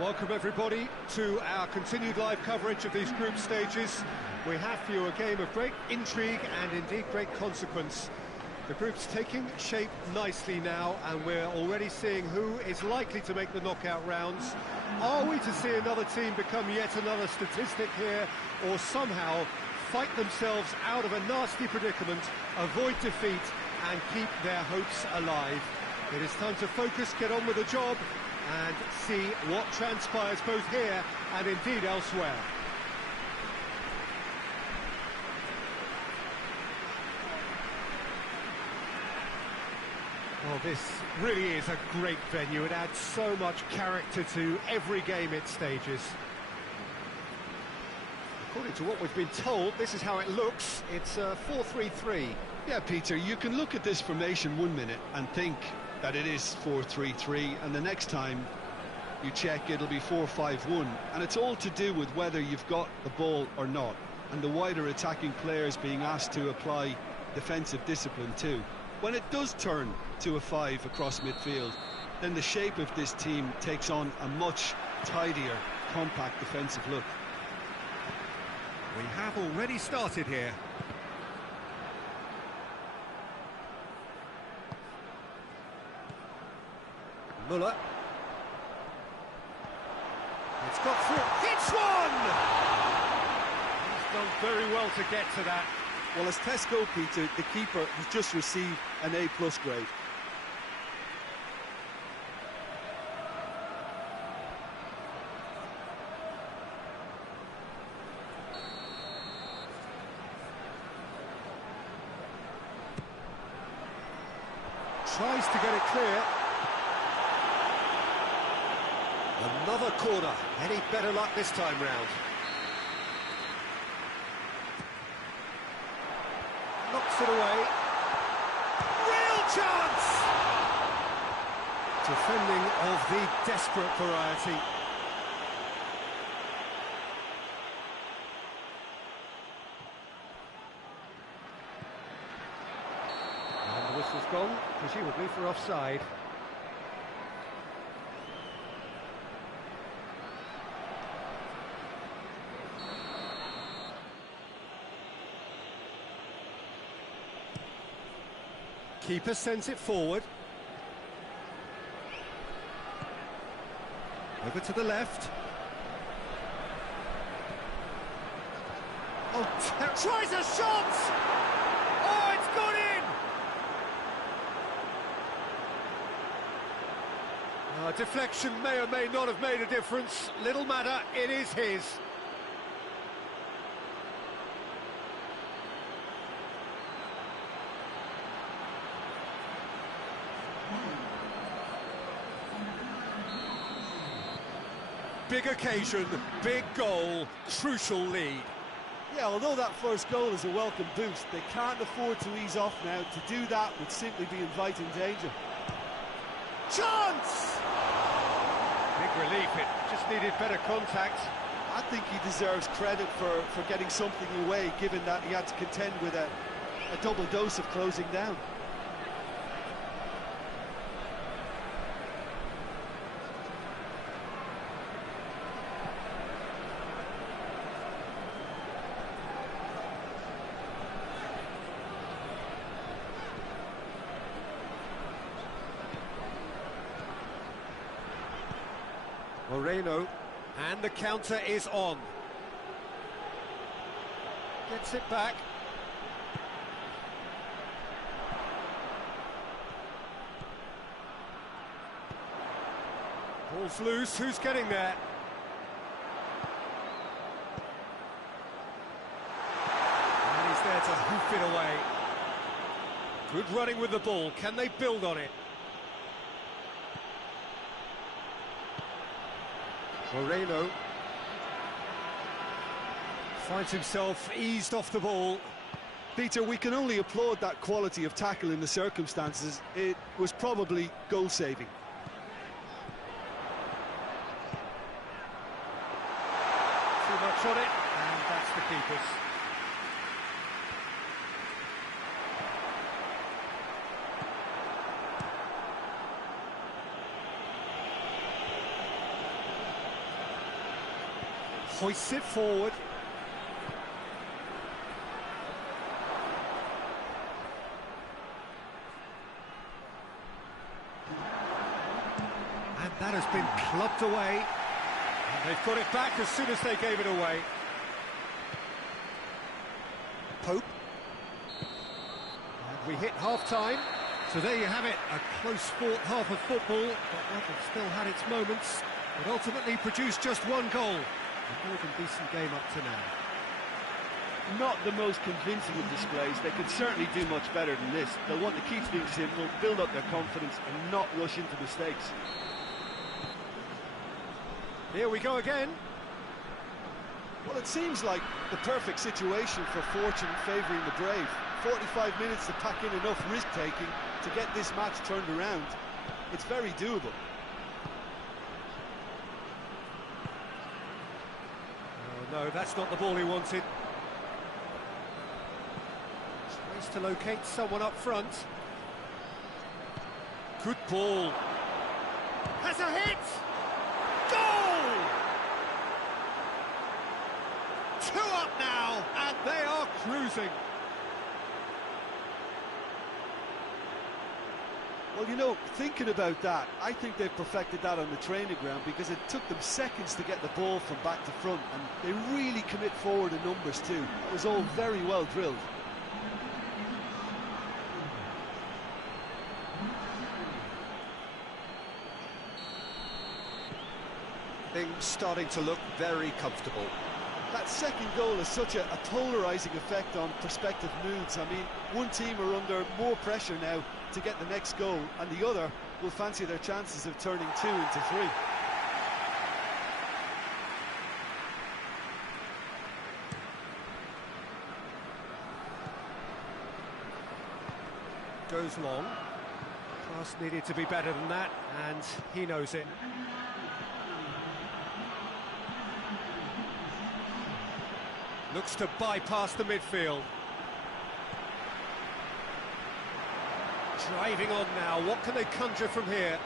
Welcome everybody to our continued live coverage of these group stages. We have for you a game of great intrigue and indeed great consequence. The group's taking shape nicely now, and we're already seeing who is likely to make the knockout rounds. Are we to see another team become yet another statistic here, or somehow fight themselves out of a nasty predicament, avoid defeat and keep their hopes alive? It is time to focus, get on with the job, and see what transpires both here and indeed elsewhere. Well, this really is a great venue. It adds so much character to every game it stages. According to what we've been told, this is how it looks. It's 4-3-3. Yeah, Peter, you can look at this formation 1 minute and think that it is 4-3-3, and the next time you check, it'll be 4-5-1, and it's all to do with whether you've got the ball or not, and the wider attacking players being asked to apply defensive discipline too. When it does turn to a 5 across midfield, then the shape of this team takes on a much tidier, compact defensive look. We have already started here. Müller. It's got through. It's one! He's done very well to get to that. Well, as Tesco, Peter, the keeper has just received an A+ grade. Tries to get it clear. Another corner. Any better luck this time round? Knocks it away. Real chance! Defending of the desperate variety. And the whistle's gone, presumably for offside. Keeper sends it forward. Over to the left. Oh, tries a shot! Oh, it's gone in! Deflection may or may not have made a difference. Little matter, it is his. Big occasion, big goal, crucial lead. Yeah, although that first goal is a welcome boost, they can't afford to ease off now. To do that would simply be inviting danger. Chance! Big relief, it just needed better contact. I think he deserves credit for getting something away, given that he had to contend with a double dose of closing down. Moreno, and the counter is on. Gets it back. Ball's loose, who's getting there? And he's there to hoof it away. Good running with the ball, can they build on it? Moreno finds himself eased off the ball. Peter, we can only applaud that quality of tackle in the circumstances. It was probably goal-saving. Too much on it, and that's the keeper's. Hoists it forward. And that has been clubbed away. And they've got it back as soon as they gave it away. Pope. And we hit half-time. So there you have it, a close-fought half of football, but one that still had its moments, but ultimately produced just one goal. A more than decent game up to now. Not the most convincing of displays. They could certainly do much better than this. They'll want to keep things simple, build up their confidence, and not rush into mistakes. Here we go again. Well, it seems like the perfect situation for fortune favouring the brave. 45 minutes to pack in enough risk-taking to get this match turned around. It's very doable. Oh no, that's not the ball he wanted. Tries to locate someone up front. Good ball. Has a hit! Goal! 2 up now, and they are cruising. Well, you know, thinking about that, I think they've perfected that on the training ground because it took them seconds to get the ball from back to front, and they really commit forward in numbers too. It was all very well drilled. Things starting to look very comfortable. That second goal has such a polarising effect on prospective moods. I mean, one team are under more pressure now to get the next goal, and the other will fancy their chances of turning 2 into 3. Goes long. Pass needed to be better than that, and he knows it. Looks to bypass the midfield. Driving on now, what can they conjure from here?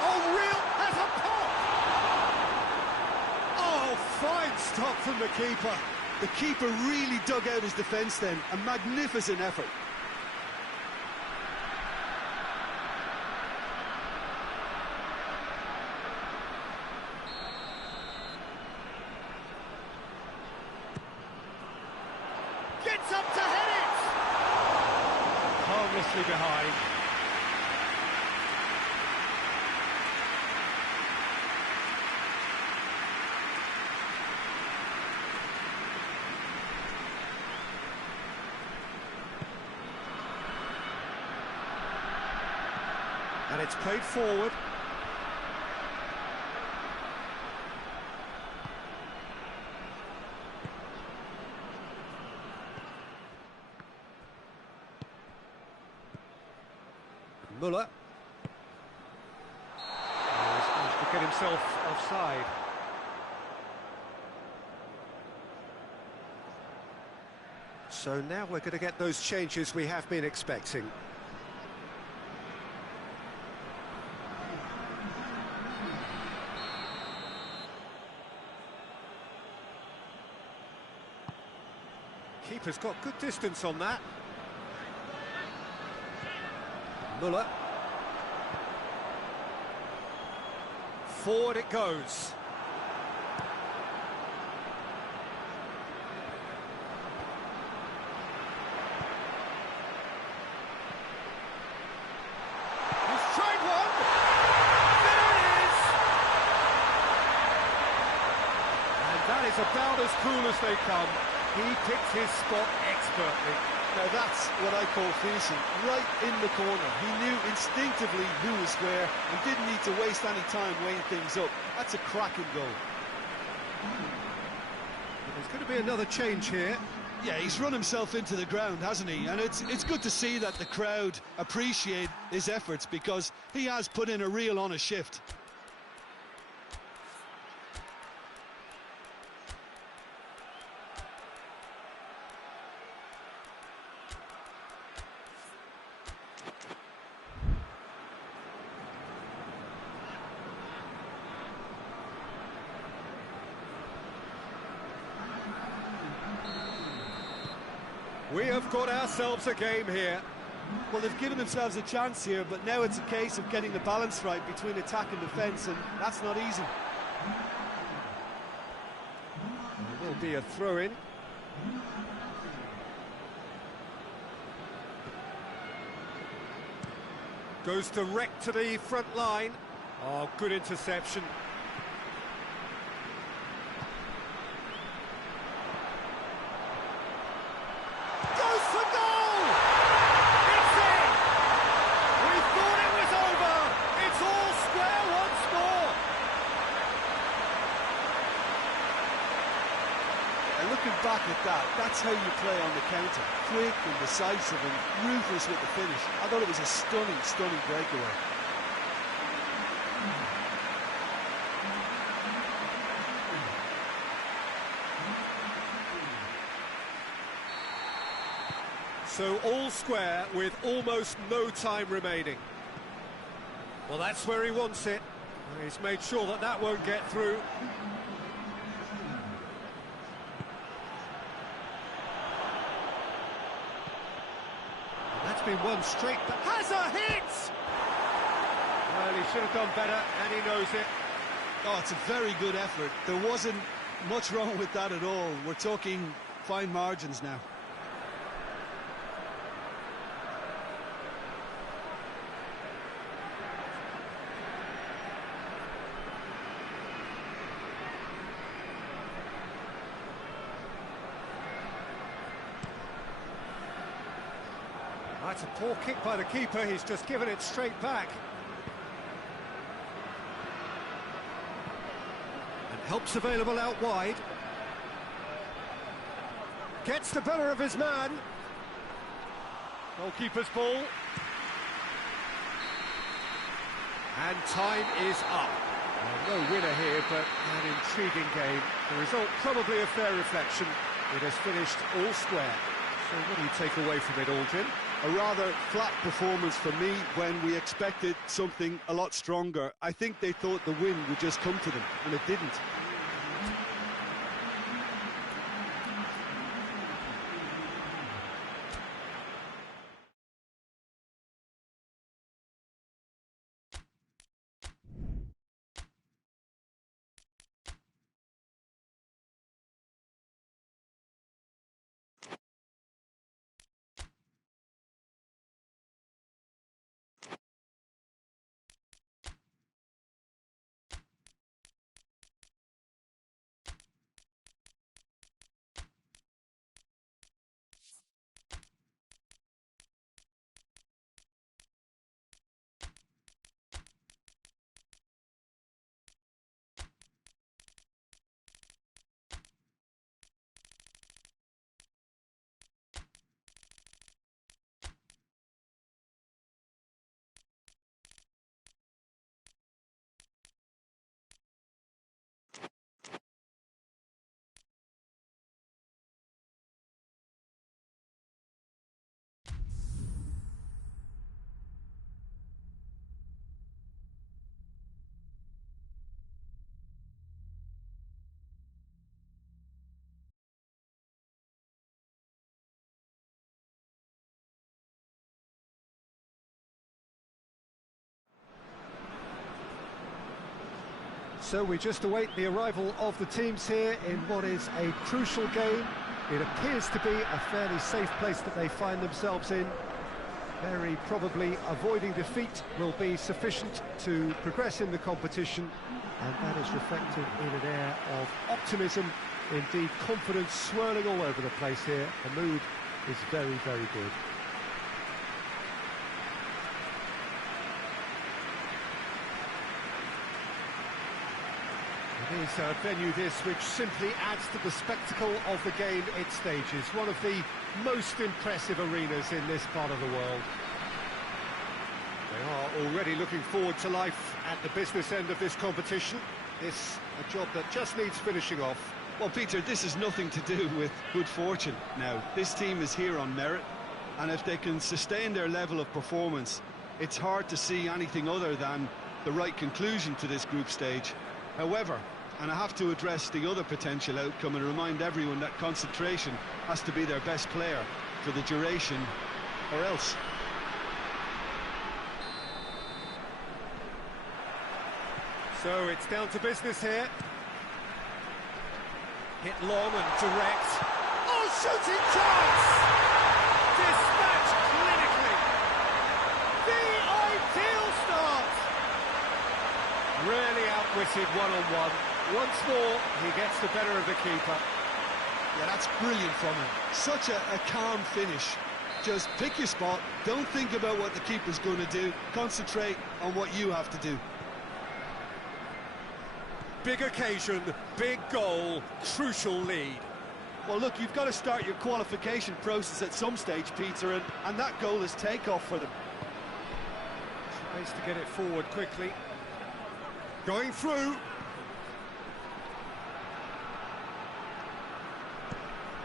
Oh, Real has a pop! Oh, fine stop from the keeper. The keeper really dug out his defence then, a magnificent effort. Gets up to head it! Harmlessly behind. And it's played forward. Müller. He's managed to get himself offside. So now we're going to get those changes we have been expecting. Keeper's got good distance on that. Müller. Forward it goes. He's tried one. There it is. And that is about as cool as they come. He picked his spot expertly. Now that's what I call finishing, right in the corner. He knew instinctively who was square and didn't need to waste any time weighing things up. That's a cracking goal. There's going to be another change here. Yeah, he's run himself into the ground, hasn't he? And it's good to see that the crowd appreciate his efforts because he has put in a real honest shift. We have got ourselves a game here. Well, they've given themselves a chance here, but now it's a case of getting the balance right between attack and defence, and that's not easy. There will be a throw-in. Goes direct to the front line. Oh, good interception. Goes for goal! It's in! We thought it was over. It's all square once more. And looking back at that, that's how you play on the counter. Quick and decisive and ruthless with the finish. I thought it was a stunning, stunning breakaway. So all square with almost no time remaining. Well, that's where he wants it. He's made sure that that won't get through. And that's been one straight, but has a hit! Well, he should have done better, and he knows it. Oh, it's a very good effort. There wasn't much wrong with that at all. We're talking fine margins now. That's a poor kick by the keeper. He's just given it straight back. And help's available out wide. Gets the better of his man. Goalkeeper's ball. And time is up. Well, no winner here, but an intriguing game. The result probably a fair reflection. It has finished all square. So what do you take away from it all, Jim? A rather flat performance for me when we expected something a lot stronger. I think they thought the win would just come to them, and it didn't. So we just await the arrival of the teams here in what is a crucial game. It appears to be a fairly safe place that they find themselves in. Very probably avoiding defeat will be sufficient to progress in the competition, and that is reflected in an air of optimism, indeed confidence swirling all over the place here. The mood is very, very good. It is a venue this which simply adds to the spectacle of the game it stages. One of the most impressive arenas in this part of the world. They are already looking forward to life at the business end of this competition. It's a job that just needs finishing off. Well, Peter, this is nothing to do with good fortune now. This team is here on merit, and if they can sustain their level of performance, it's hard to see anything other than the right conclusion to this group stage. However, and I have to address the other potential outcome and remind everyone that concentration has to be their best player. for the duration, or else. So it's down to business here. Hit long and direct. Oh, shooting chance! Dispatched clinically. The ideal start. Really outwitted one-on-one. Once more, he gets the better of the keeper. Yeah, that's brilliant from him. Such a calm finish. Just pick your spot, don't think about what the keeper's going to do, concentrate on what you have to do. Big occasion, big goal, crucial lead. Well, look, you've got to start your qualification process at some stage, Peter, and that goal is takeoff for them. Tries to get it forward quickly. Going through.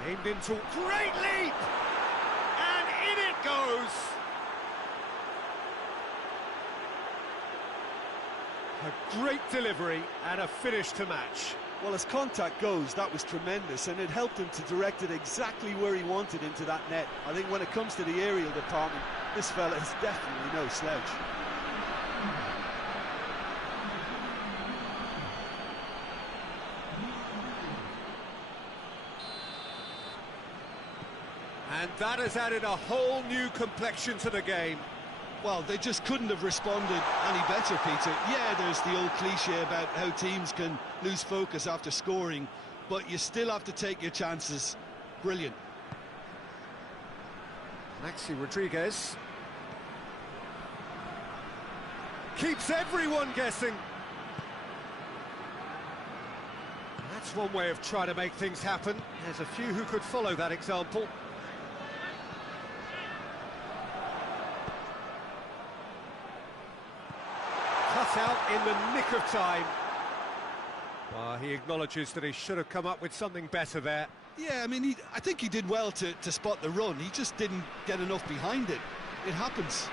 Aimed into great leap! And in it goes! A great delivery and a finish to match. Well, as contact goes, that was tremendous, and it helped him to direct it exactly where he wanted into that net. I think when it comes to the aerial department, this fella is definitely no slouch. And that has added a whole new complexion to the game. Well, they just couldn't have responded any better, Peter. Yeah, there's the old cliche about how teams can lose focus after scoring, but you still have to take your chances. Brilliant. Maxi Rodriguez. Keeps everyone guessing. That's one way of trying to make things happen. There's a few who could follow that example. Cut out in the nick of time. He acknowledges that he should have come up with something better there. Yeah, I mean, I think he did well to spot the run. He just didn't get enough behind it. It happens.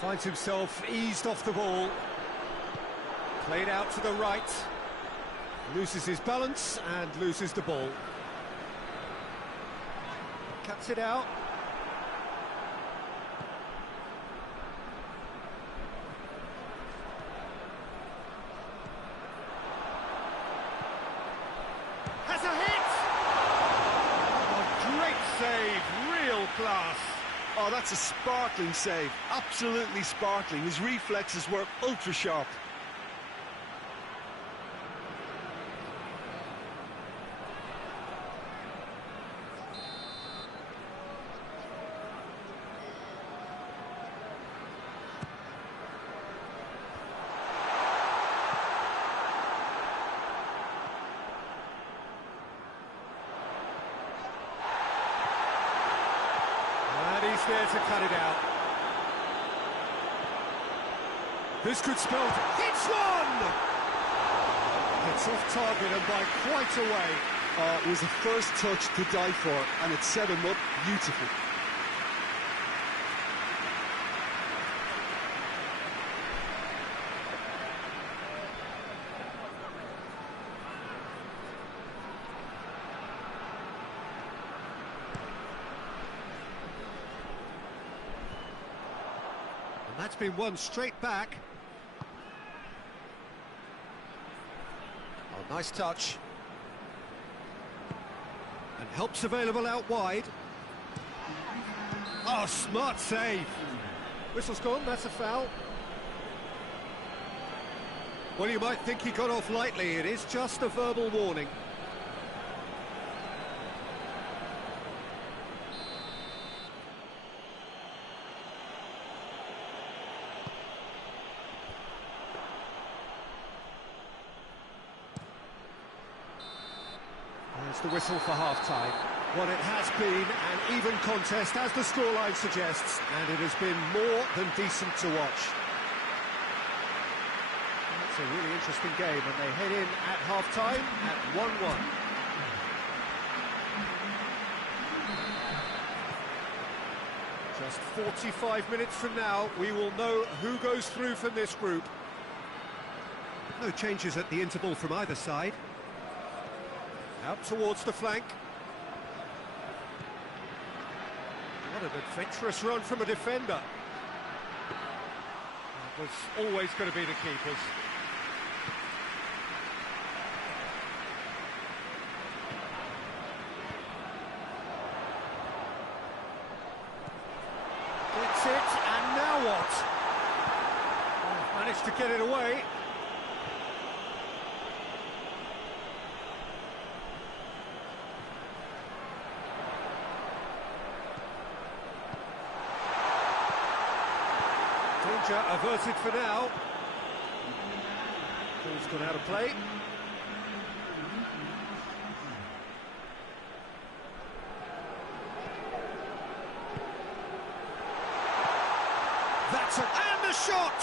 Finds himself eased off the ball. Played out to the right. Loses his balance and loses the ball. Cuts it out. Has a hit! Oh, great save, real class. Oh, that's a sparkling save, absolutely sparkling. His reflexes were ultra sharp. He's there to cut it out. This could spell... Hits one! It's off target and by quite a way. It was the first touch to die for, and it set him up beautifully. That's been won straight back. Oh, nice touch. And help's available out wide. Oh, smart save. Whistle's gone, that's a foul. Well, you might think he got off lightly. It is just a verbal warning. There's the whistle for half-time. Well, it has been an even contest, as the scoreline suggests, and it has been more than decent to watch. It's a really interesting game, and they head in at half-time at 1-1. Just 45 minutes from now, we will know who goes through from this group. No changes at the interval from either side. Out towards the flank. What an adventurous run from a defender. That was always going to be the keeper's. Gets it, and now what? Oh, managed to get it away. Danger averted for now. Ball's gone out of play. That's it, and the shot!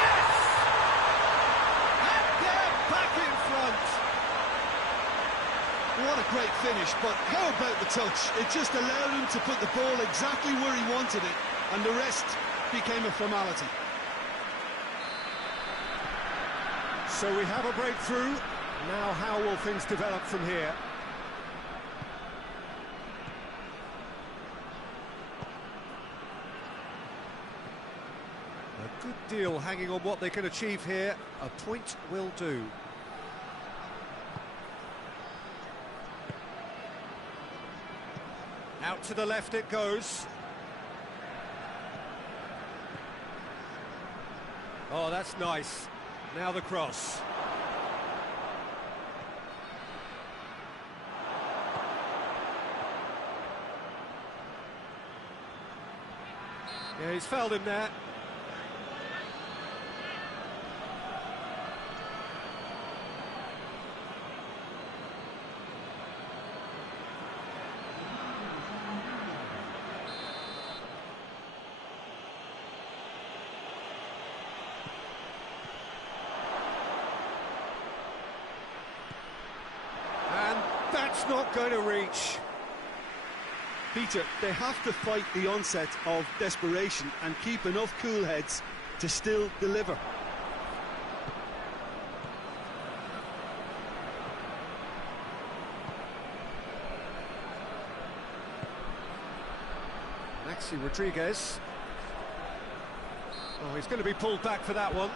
Yes! And they're back in front. What a great finish, but how about the touch? It just allowed him to put the ball exactly where he wanted it, and the rest became a formality. So we have a breakthrough. Now how will things develop from here? A good deal hanging on what they can achieve here. A point will do. Out to the left it goes. Oh, that's nice. Now the cross. Yeah, he's fouled him there. That's not going to reach. Peter, they have to fight the onset of desperation and keep enough cool heads to still deliver. Maxi Rodriguez. Oh, he's going to be pulled back for that one.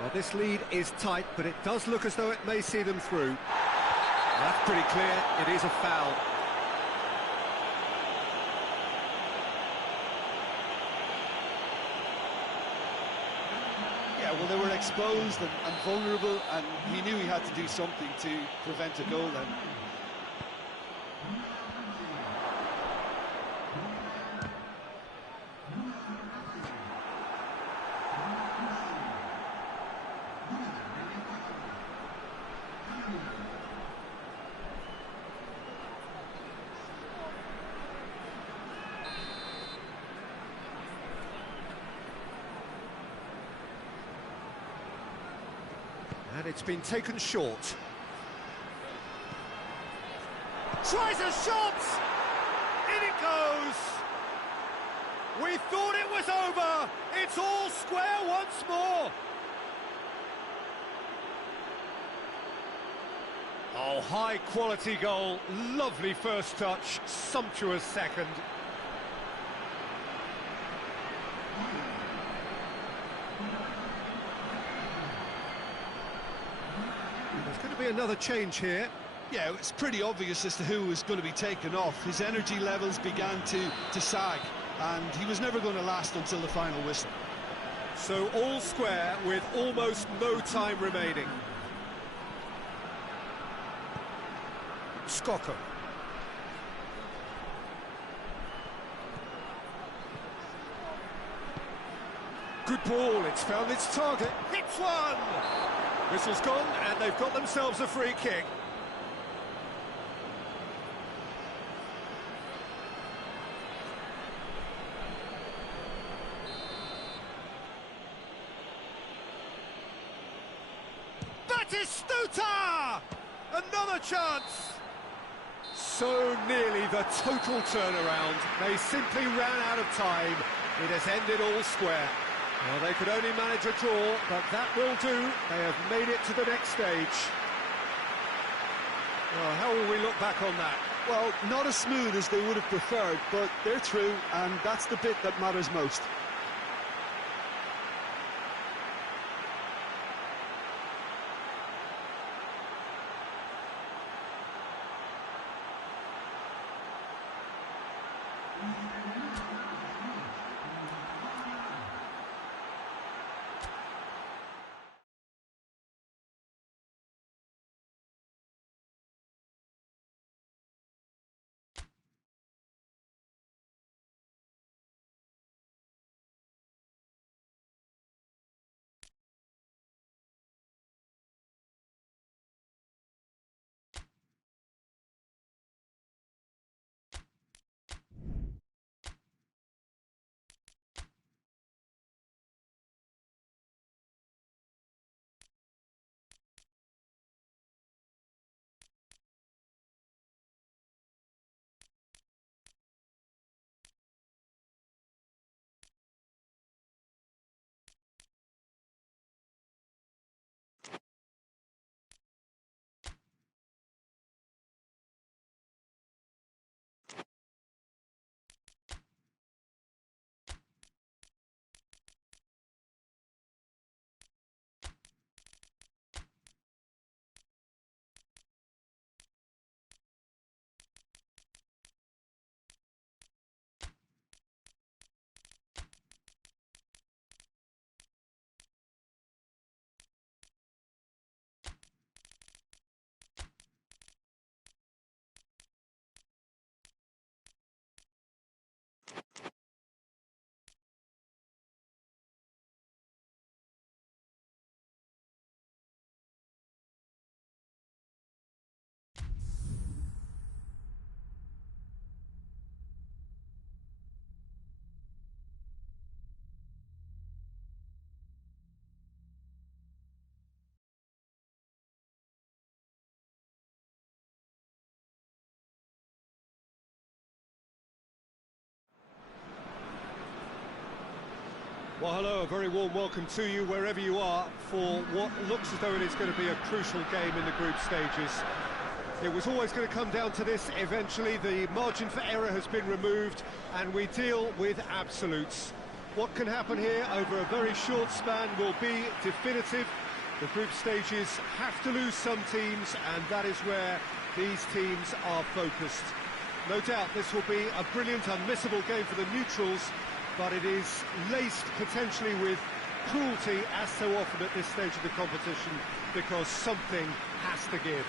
Well, this lead is tight, but it does look as though it may see them through. That's pretty clear, it is a foul. Yeah, well, they were exposed and vulnerable, and he knew he had to do something to prevent a goal then. And it's been taken short. Tries a shot! In it goes! We thought it was over! It's all square once more! Oh, high-quality goal. Lovely first touch, sumptuous second. There's going to be another change here. Yeah, it's pretty obvious as to who was going to be taken off. His energy levels began to sag, and he was never going to last until the final whistle. So all square with almost no time remaining. Skoko. Good ball, it's found its target, hits one! Whistle's gone, and they've got themselves a free kick. Batistuta! Another chance! So nearly the total turnaround. They simply ran out of time. It has ended all square. Well, they could only manage a draw, but that will do. They have made it to the next stage. Well, how will we look back on that? Well, not as smooth as they would have preferred, but they're through, and that's the bit that matters most. Well, hello, a very warm welcome to you wherever you are for what looks as though it is going to be a crucial game in the group stages. It was always going to come down to this eventually. The margin for error has been removed and we deal with absolutes. What can happen here over a very short span will be definitive. The group stages have to lose some teams, and that is where these teams are focused. No doubt this will be a brilliant, unmissable game for the neutrals, but it is laced potentially with cruelty, as so often at this stage of the competition, because something has to give.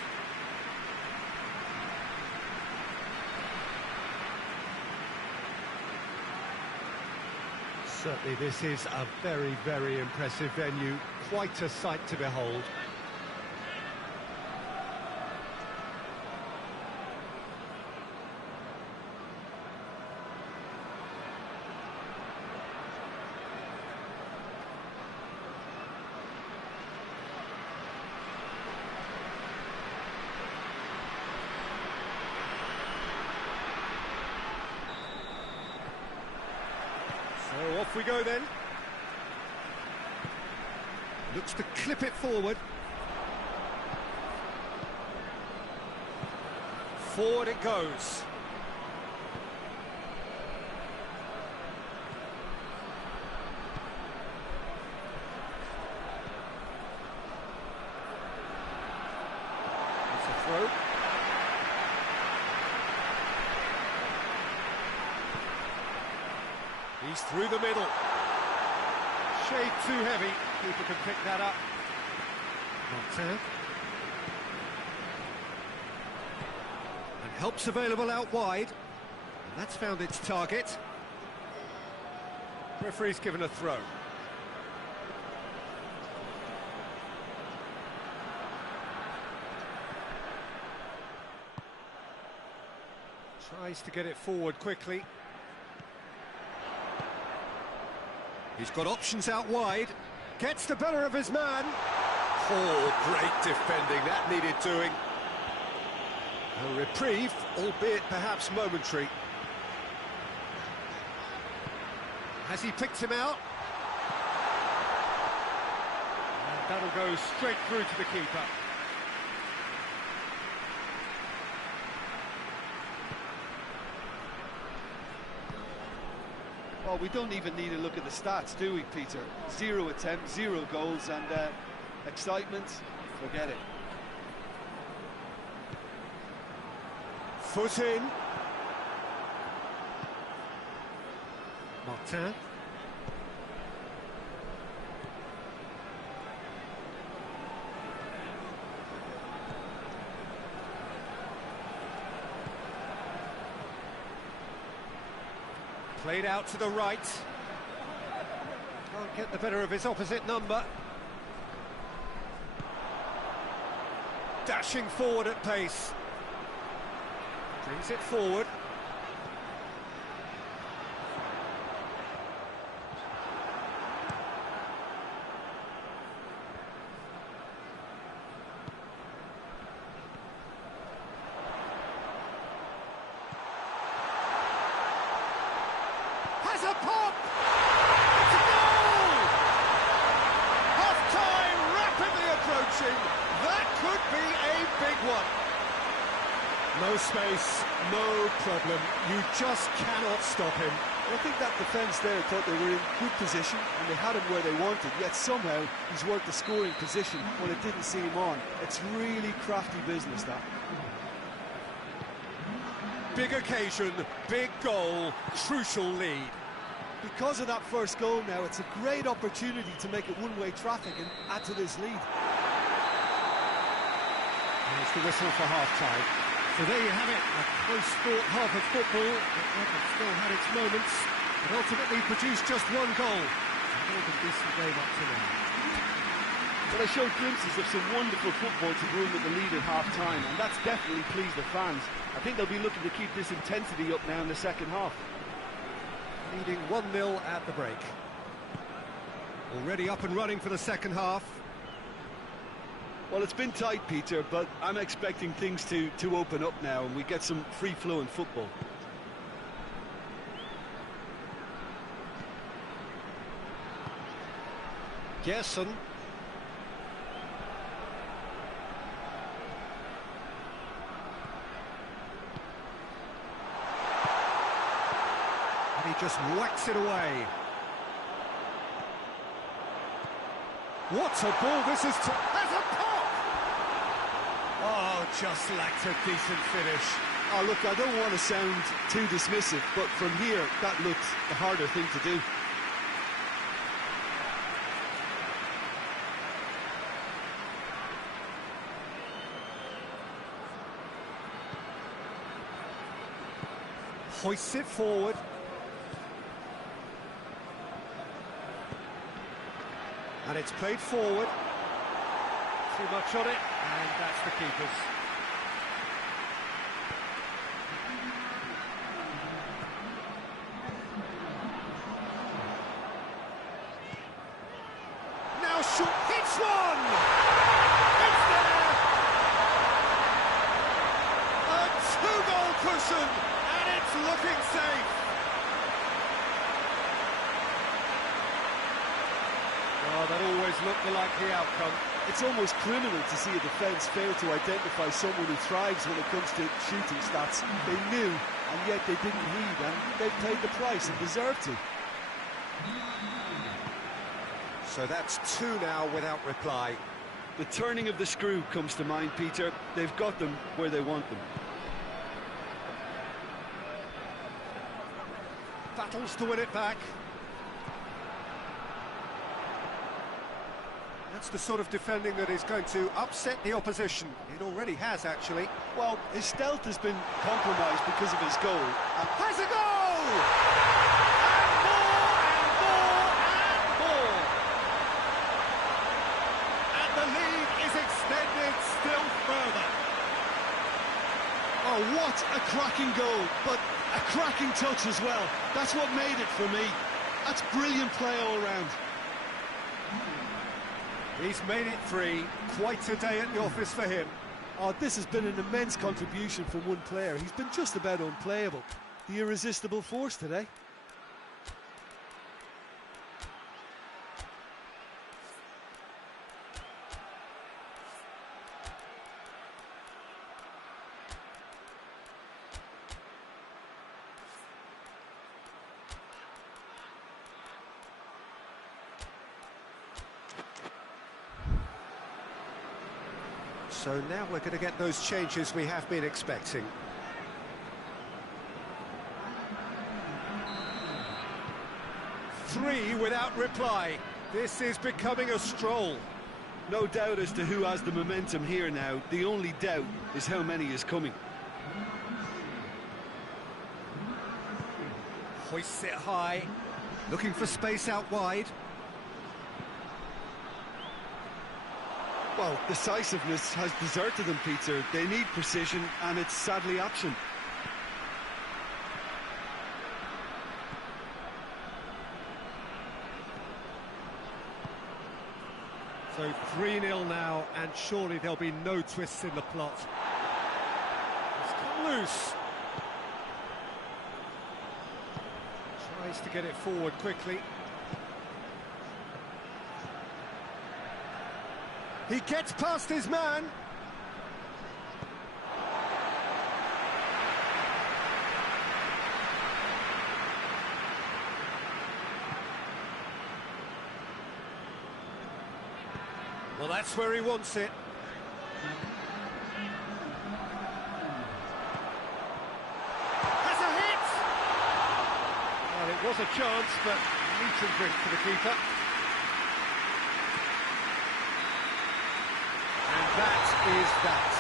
Certainly this is a very, very impressive venue, quite a sight to behold. So off we go then. Looks to clip it forward. Forward it goes. It's a throw. He's through the middle. Shade too heavy. Keeper can pick that up. And help's available out wide. And that's found its target. Referee's given a throw. Tries to get it forward quickly. He's got options out wide. Gets the better of his man. Oh, great defending. That needed doing. A reprieve, albeit perhaps momentary. Has he picked him out? And that'll go straight through to the keeper. Well, we don't even need to look at the stats, do we, Peter? 0 attempts, 0 goals, and excitement, forget it. Foot in. Martin. Played out to the right. Can't get the better of his opposite number. Dashing forward at pace. Brings it forward. Has a pop! It's a goal! Half-time rapidly approaching. That could be a big one. No space, no problem. You just cannot stop him. I think that defence there thought they were in good position and they had him where they wanted, yet somehow he's worked the scoring position when it didn't see him on. It's really crafty business, that. Big occasion, big goal, crucial lead. Because of that first goal now, it's a great opportunity to make it one-way traffic and add to this lead. There's the whistle for half-time. So there you have it, a close-fought half of football. It still had its moments, but ultimately produced just one goal. A more than decent game up to now. Well, they showed glimpses of some wonderful football to go in with the lead at half-time, and that's definitely pleased the fans. I think they'll be looking to keep this intensity up now in the second half. Leading 1-0 at the break. Already up and running for the second half. Well, it's been tight, Peter, but I'm expecting things to open up now and we get some free-flowing football. Gerson. And he just whacks it away. What a ball this is to... There's a pop! Oh, just lacked a decent finish. Oh, look, I don't want to sound too dismissive, but from here, that looks the harder thing to do. Hoists it forward. And it's played forward. Too much on it, and that's the keeper's. Now shoot, hits one! It's there! A two-goal cushion, and it's looking safe. Oh, that always looked the likely outcome. It's almost criminal to see a defence fail to identify someone who thrives when it comes to shooting stats. They knew, and yet they didn't heed, and they paid the price and deserved to. So that's 2 now without reply. The turning of the screw comes to mind, Peter. They've got them where they want them. Battles to win it back. That's the sort of defending that is going to upset the opposition. It already has, actually. Well, his stealth has been compromised because of his goal. Has a goal! And more, and more, and more! And the lead is extended still further. Oh, what a cracking goal, but a cracking touch as well. That's what made it for me. That's brilliant play all round. He's made it 3. Quite a day at the office for him. Oh, this has been an immense contribution from one player. He's been just about unplayable. The irresistible force today. So now we're going to get those changes we have been expecting. Three without reply. This is becoming a stroll. No doubt as to who has the momentum here now. The only doubt is how many is coming. Hoists it high, looking for space out wide. Well, decisiveness has deserted them, Peter. They need precision, and it's sadly absent. So 3-0 now, and surely there'll be no twists in the plot. It's come loose. Tries to get it forward quickly. He gets past his man. Well, that's where he wants it. Has a hit! Well, it was a chance, but meat and drink for the keeper. And that is that.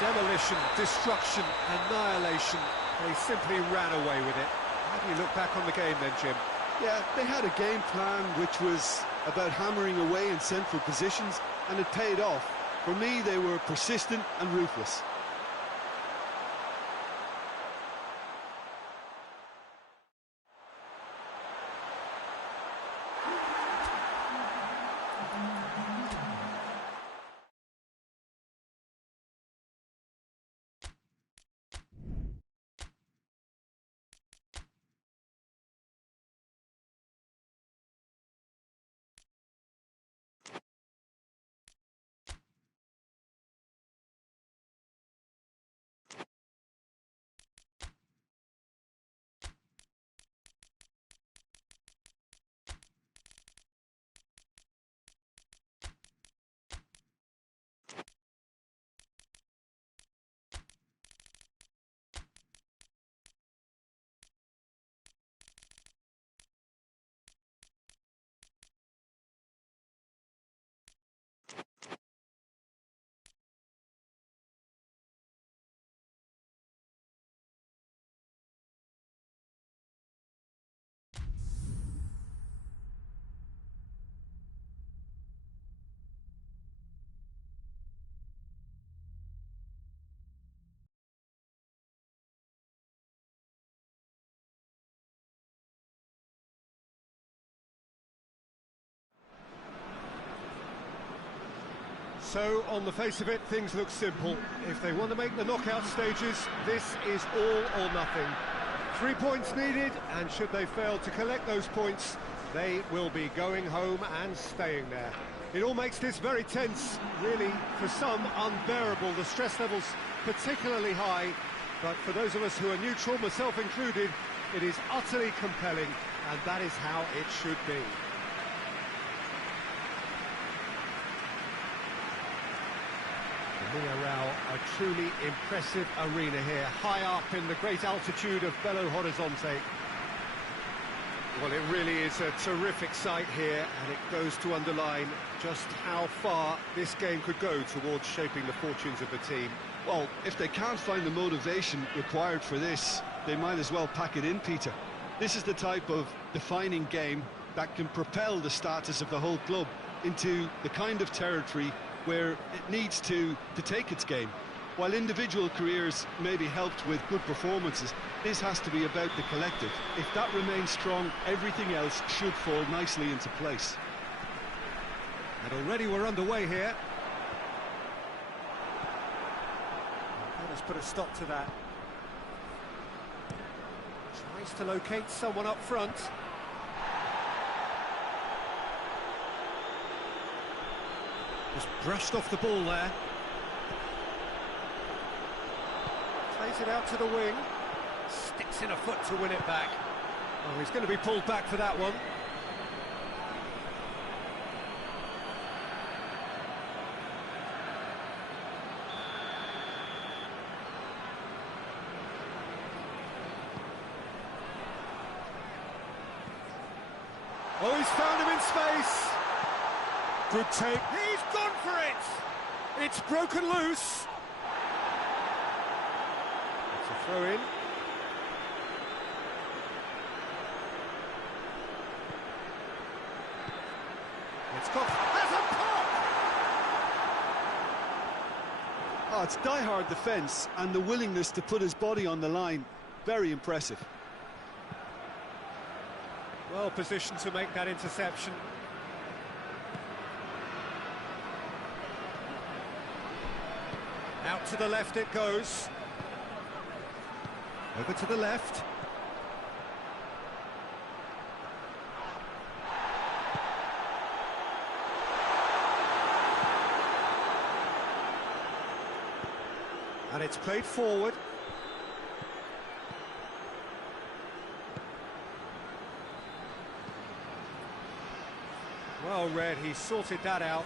Demolition, destruction, annihilation. They simply ran away with it. How do you look back on the game then, Jim? Yeah, they had a game plan which was about hammering away in central positions, and it paid off. For me, they were persistent and ruthless. So, on the face of it, things look simple. If they want to make the knockout stages, this is all or nothing. 3 points needed, and should they fail to collect those points, they will be going home and staying there. It all makes this very tense, really, for some, unbearable. The stress levels particularly high, but for those of us who are neutral, myself included, it is utterly compelling, and that is how it should be. Villarreal, a truly impressive arena here, high up in the great altitude of Belo Horizonte. Well, it really is a terrific sight here, and it goes to underline just how far this game could go towards shaping the fortunes of the team. Well, if they can't find the motivation required for this, they might as well pack it in, Peter. This is the type of defining game that can propel the status of the whole club into the kind of territory where it needs to take its game. While individual careers may be helped with good performances, this has to be about the collective. If that remains strong, everything else should fall nicely into place. And already we're underway here. Let us put a stop to that. Tries to locate someone up front. Just brushed off the ball there. Plays it out to the wing. Sticks in a foot to win it back. Oh, he's going to be pulled back for that one. Oh, he's found him in space. Good take. He's gone for it. It's broken loose. It's a throw in. It's got has a pop. Oh, it's die-hard defence and the willingness to put his body on the line. Very impressive. Well positioned to make that interception. Out to the left it goes. Over to the left. And it's played forward. Well read, he sorted that out.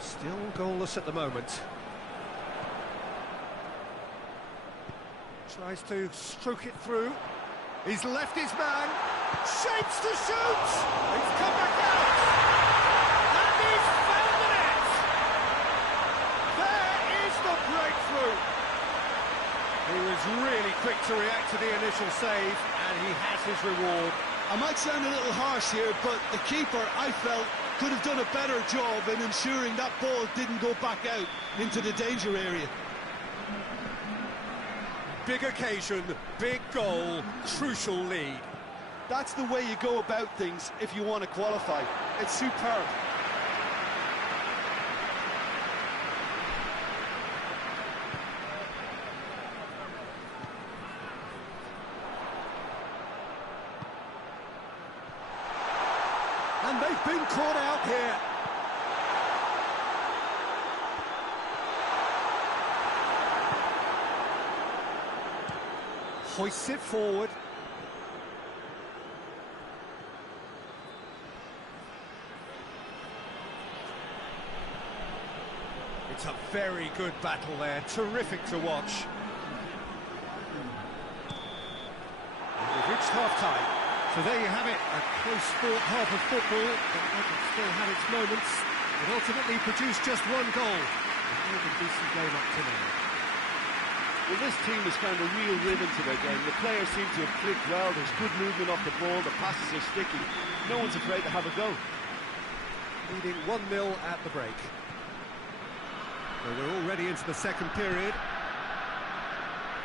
Still goalless at the moment. Tries to stroke it through. He's left his man. Shapes to shoot! He's come back out! And he's found the net! There is the breakthrough! He was really quick to react to the initial save, and he has his reward. I might sound a little harsh here, but the keeper, I felt, could have done a better job in ensuring that ball didn't go back out into the danger area. Big occasion, big goal, crucial lead. That's the way you go about things if you want to qualify. It's superb. And they've been caught out here. Hoists it forward. It's a very good battle there, terrific to watch. And we've reached half-time. So there you have it, a close-fought half of football, but it still had its moments. It ultimately produced just one goal. A more than decent game up to now. Well, this team has found a real rhythm to their game. The players seem to have clicked well. There's good movement off the ball. The passes are sticky. No one's afraid to have a go. Leading 1-0 at the break. So we're already into the second period.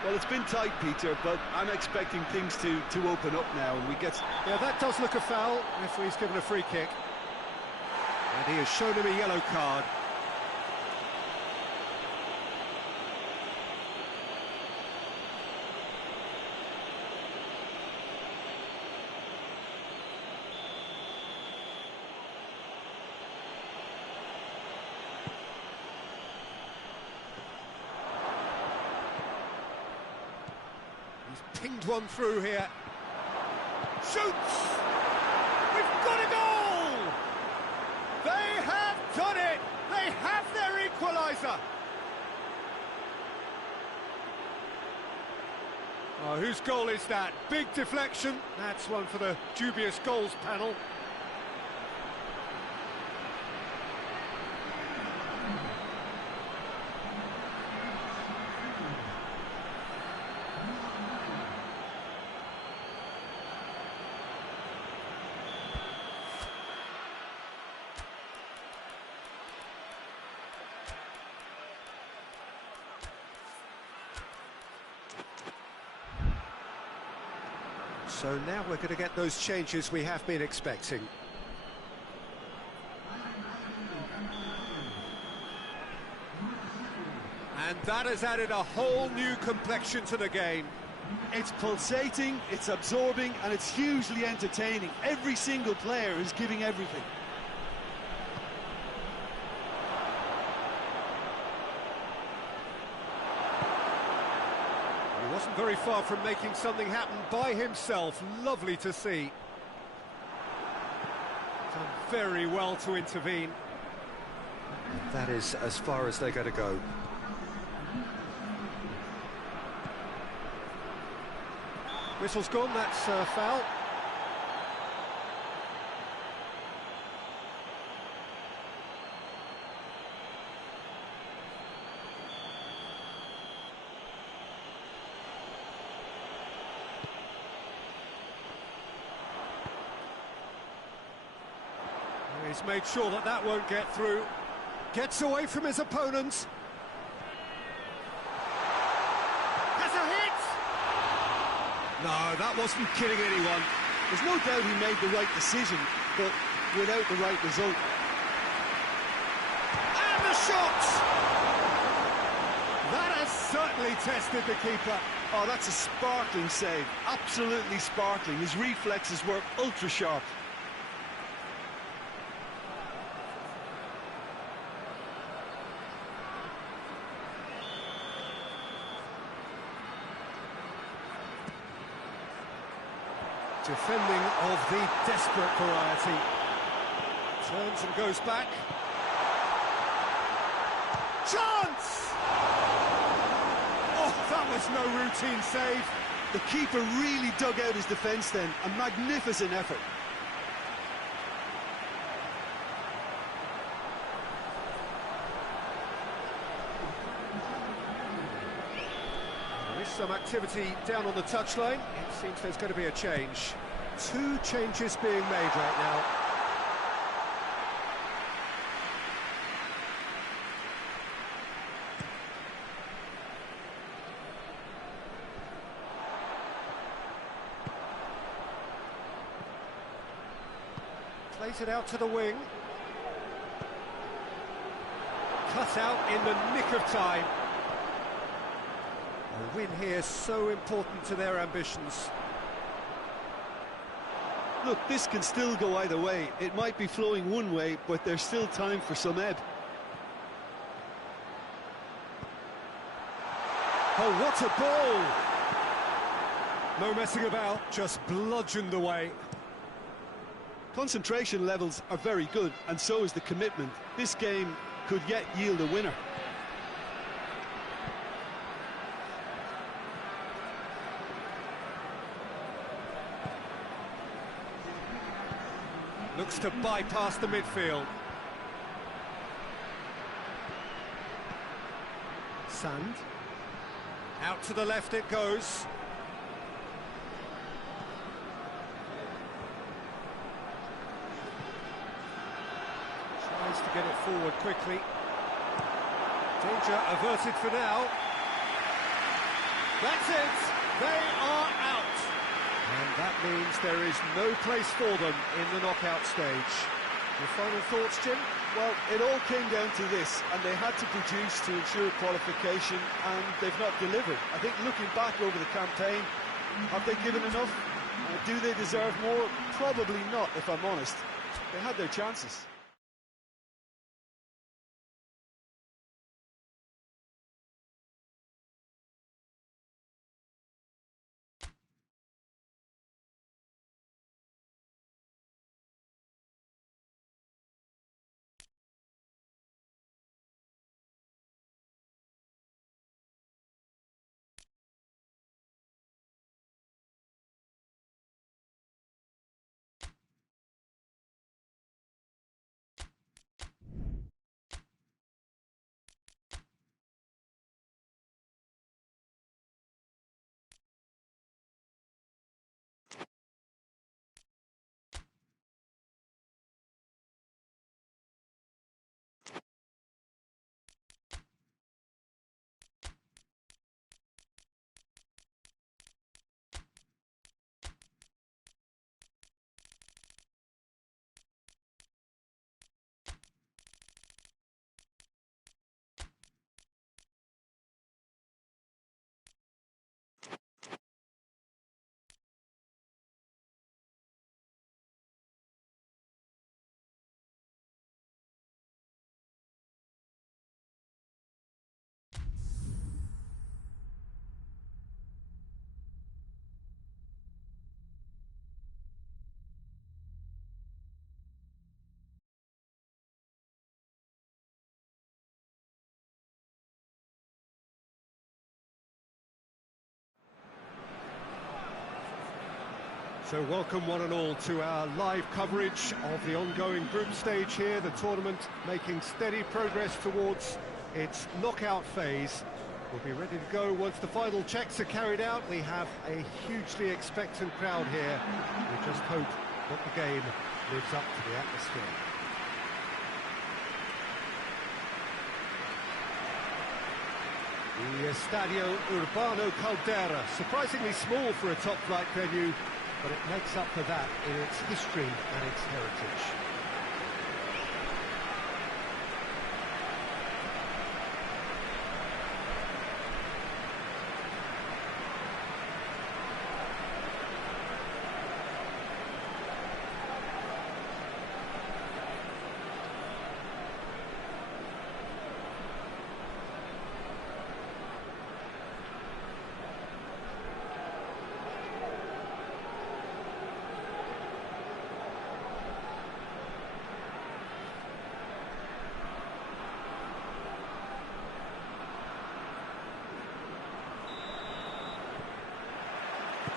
Well, it's been tight, Peter, but I'm expecting things to open up now, and we get... Yeah, that does look a foul. Referee's given a free kick. And he has shown him a yellow card. Pinged one through here. Shoots! We've got a goal! They have done it! They have their equaliser! Oh, whose goal is that? Big deflection. That's one for the dubious goals panel. So now we're going to get those changes we have been expecting. And that has added a whole new complexion to the game. It's pulsating, it's absorbing, and it's hugely entertaining. Every single player is giving everything. He wasn't very far from making something happen by himself. Lovely to see. Done very well to intervene. That is as far as they're going to go. Whistle's gone, that's a foul. He's made sure that that won't get through. Gets away from his opponent. No, that wasn't kidding anyone. There's no doubt he made the right decision, but without the right result. And the shot! That has certainly tested the keeper. Oh, that's a sparkling save. Absolutely sparkling. His reflexes were ultra sharp. Defending of the desperate variety. Turns and goes back. Chance! Oh, that was no routine save. The keeper really dug out his defence then. A magnificent effort. There is some activity down on the touchline. It seems there's going to be a change. 2 changes being made right now. Plays it out to the wing. Cut out in the nick of time. A win here so important to their ambitions. Look, this can still go either way. It might be flowing one way, but there's still time for some ebb. Oh, what a ball! No messing about, just bludgeoned away. Concentration levels are very good, and so is the commitment. This game could yet yield a winner. Looks to bypass the midfield. Sand. Out to the left it goes. Tries to get it forward quickly. Danger averted for now. That's it! They are out! And that means there is no place for them in the knockout stage. Your final thoughts, Jim? Well, it all came down to this, and they had to produce to ensure qualification, and they've not delivered. I think looking back over the campaign, have they given enough? Do they deserve more? Probably not, if I'm honest. They had their chances. So welcome one and all to our live coverage of the ongoing group stage here, the tournament making steady progress towards its knockout phase. We'll be ready to go once the final checks are carried out. We have a hugely expectant crowd here. We just hope that the game lives up to the atmosphere. The Estadio Urbano Caldera, surprisingly small for a top-flight venue, but it makes up for that in its history and its heritage.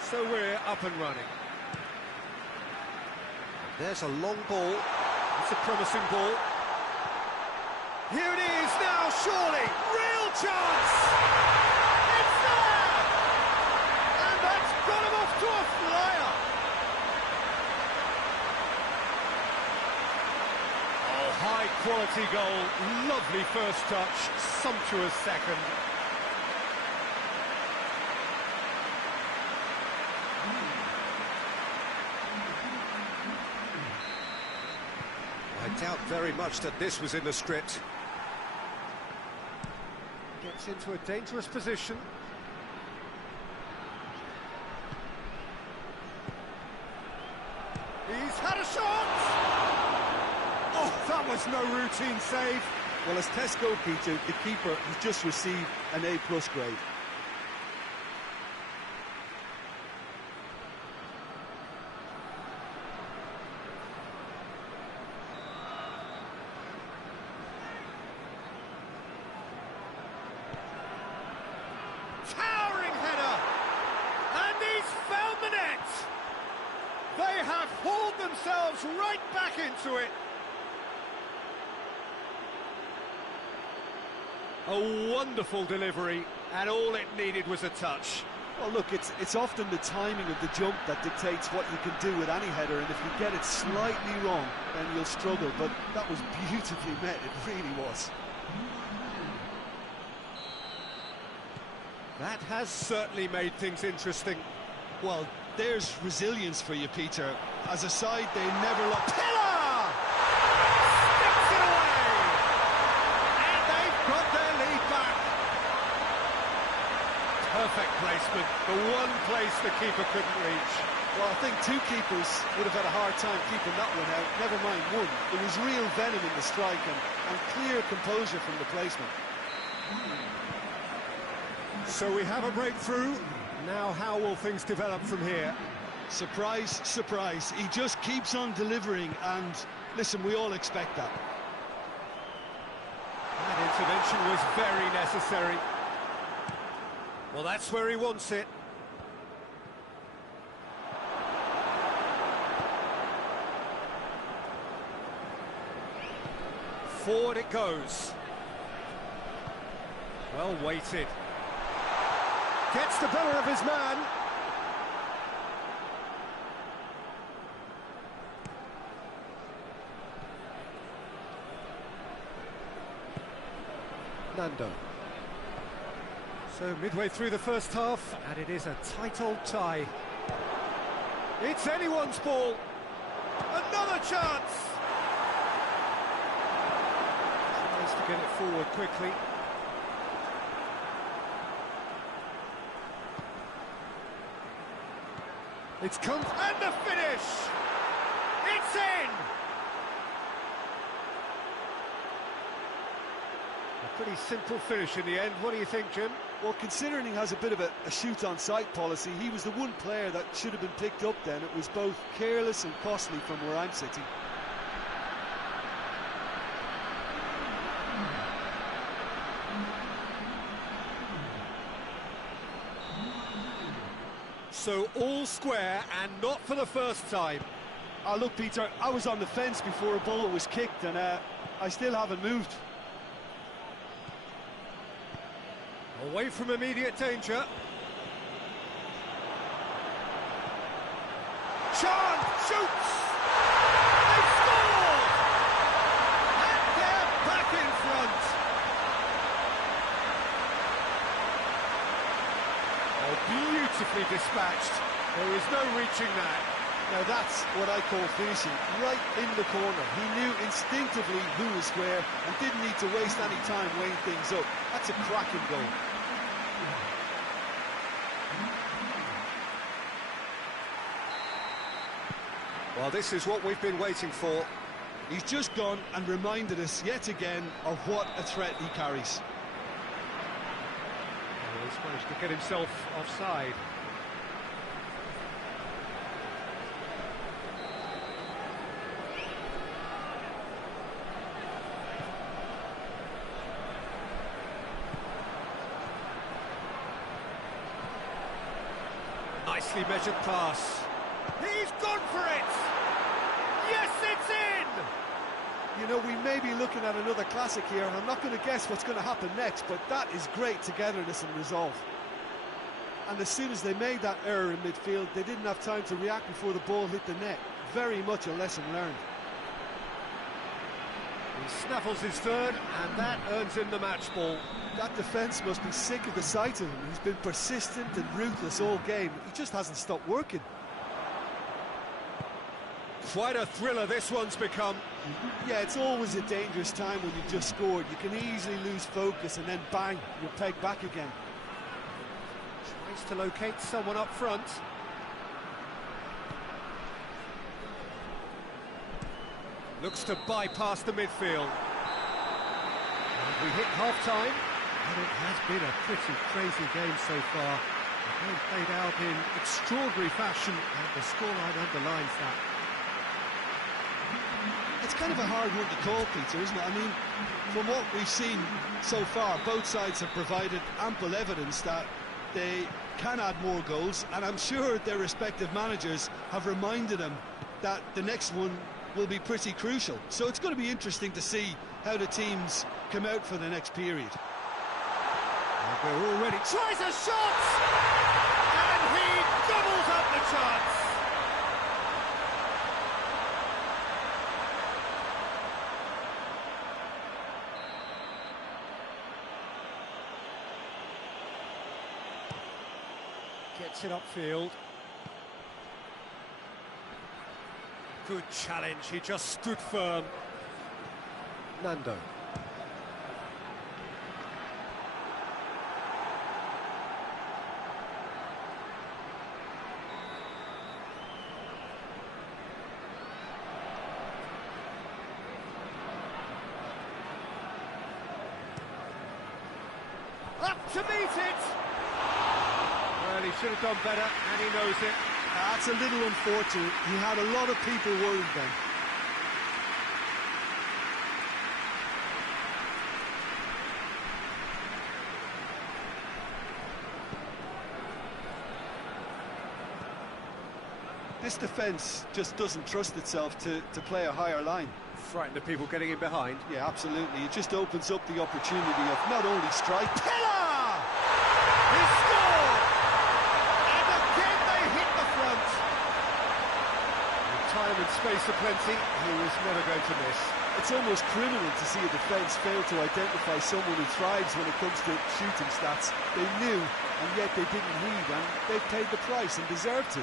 So we're up and running. There's a long ball. It's a promising ball. Here it is now, surely. Real chance! It's there! And that's got him off to a flyer. Oh, high-quality goal. Lovely first touch. Sumptuous second. I doubt very much that this was in the script. Gets into a dangerous position. He's had a shot! Oh, that was no routine save. Well, as Tesco, Peter, the keeper has just received an A+ grade. Towering header! And he's found the net! They have hauled themselves right back into it. A wonderful delivery, and all it needed was a touch. Well, look, it's often the timing of the jump that dictates what you can do with any header, and if you get it slightly wrong, then you'll struggle, but that was beautifully met, it really was. That has certainly made things interesting. Well, there's resilience for you, Peter. As a side, they never lost. Pillar! Sticks it away! And they've got their lead back. Perfect placement, the one place the keeper couldn't reach. Well, I think two keepers would have had a hard time keeping that one out, never mind one. There was real venom in the strike and clear composure from the placement. So we have a breakthrough. Now how will things develop from here? Surprise, surprise. He just keeps on delivering, and listen, we all expect that. That intervention was very necessary. Well, that's where he wants it. Forward it goes. Well weighted. Gets the better of his man. Nando. So midway through the first half, and it is a tight old tie. It's anyone's ball. Another chance. Tries to get it forward quickly. It's come, and the finish! It's in! A pretty simple finish in the end. What do you think, Jim? Well, considering he has a bit of a shoot-on-sight policy, he was the one player that should have been picked up then. It was both careless and costly from where I'm sitting. So all square, and not for the first time. Oh, look, Peter, I was on the fence before a ball was kicked, and I still haven't moved. Away from immediate danger. Chance, shoots! They've scored! And they're back in front. Oh, beautifully dispatched. There is no reaching that. Now that's what I call finishing, right in the corner. He knew instinctively who was square and didn't need to waste any time weighing things up. That's a cracking goal. Well, this is what we've been waiting for. He's just gone and reminded us yet again of what a threat he carries. Oh, he's managed to get himself offside. Nicely measured pass. He's gone for it! Yes, it's in! You know, we may be looking at another classic here, and I'm not going to guess what's going to happen next, but that is great togetherness and resolve. And as soon as they made that error in midfield, they didn't have time to react before the ball hit the net. Very much a lesson learned. He snaffles his third, and that earns him the match ball. That defence must be sick of the sight of him. He's been persistent and ruthless all game. He just hasn't stopped working. Quite a thriller this one's become. Yeah, it's always a dangerous time when you've just scored. You can easily lose focus and then bang, you're pegged back again. Tries to locate someone up front. Looks to bypass the midfield. And we hit half-time, and it has been a pretty crazy game so far. The game played out in extraordinary fashion, and the scoreline underlines that. It's kind of a hard one to call, Peter, isn't it? I mean, from what we've seen so far, both sides have provided ample evidence that they can add more goals, and I'm sure their respective managers have reminded them that the next one will be pretty crucial. So it's going to be interesting to see how the teams come out for the next period. And we're already... Tries a shot! And he doubles up the chance! Gets it upfield. Good challenge, he just stood firm. Nando. Up to meet it! Well, he should have done better, and he knows it. That's a little unfortunate. He had a lot of people worried then. This defence just doesn't trust itself to play a higher line. Frightened of people getting in behind. Yeah, absolutely. It just opens up the opportunity of not only strike... Pillar! He scored! And again they hit the front. With time and space aplenty, he was never going to miss. It's almost criminal to see a defence fail to identify someone who thrives when it comes to shooting stats. They knew, and yet they didn't heed, and they've paid the price and deserve to.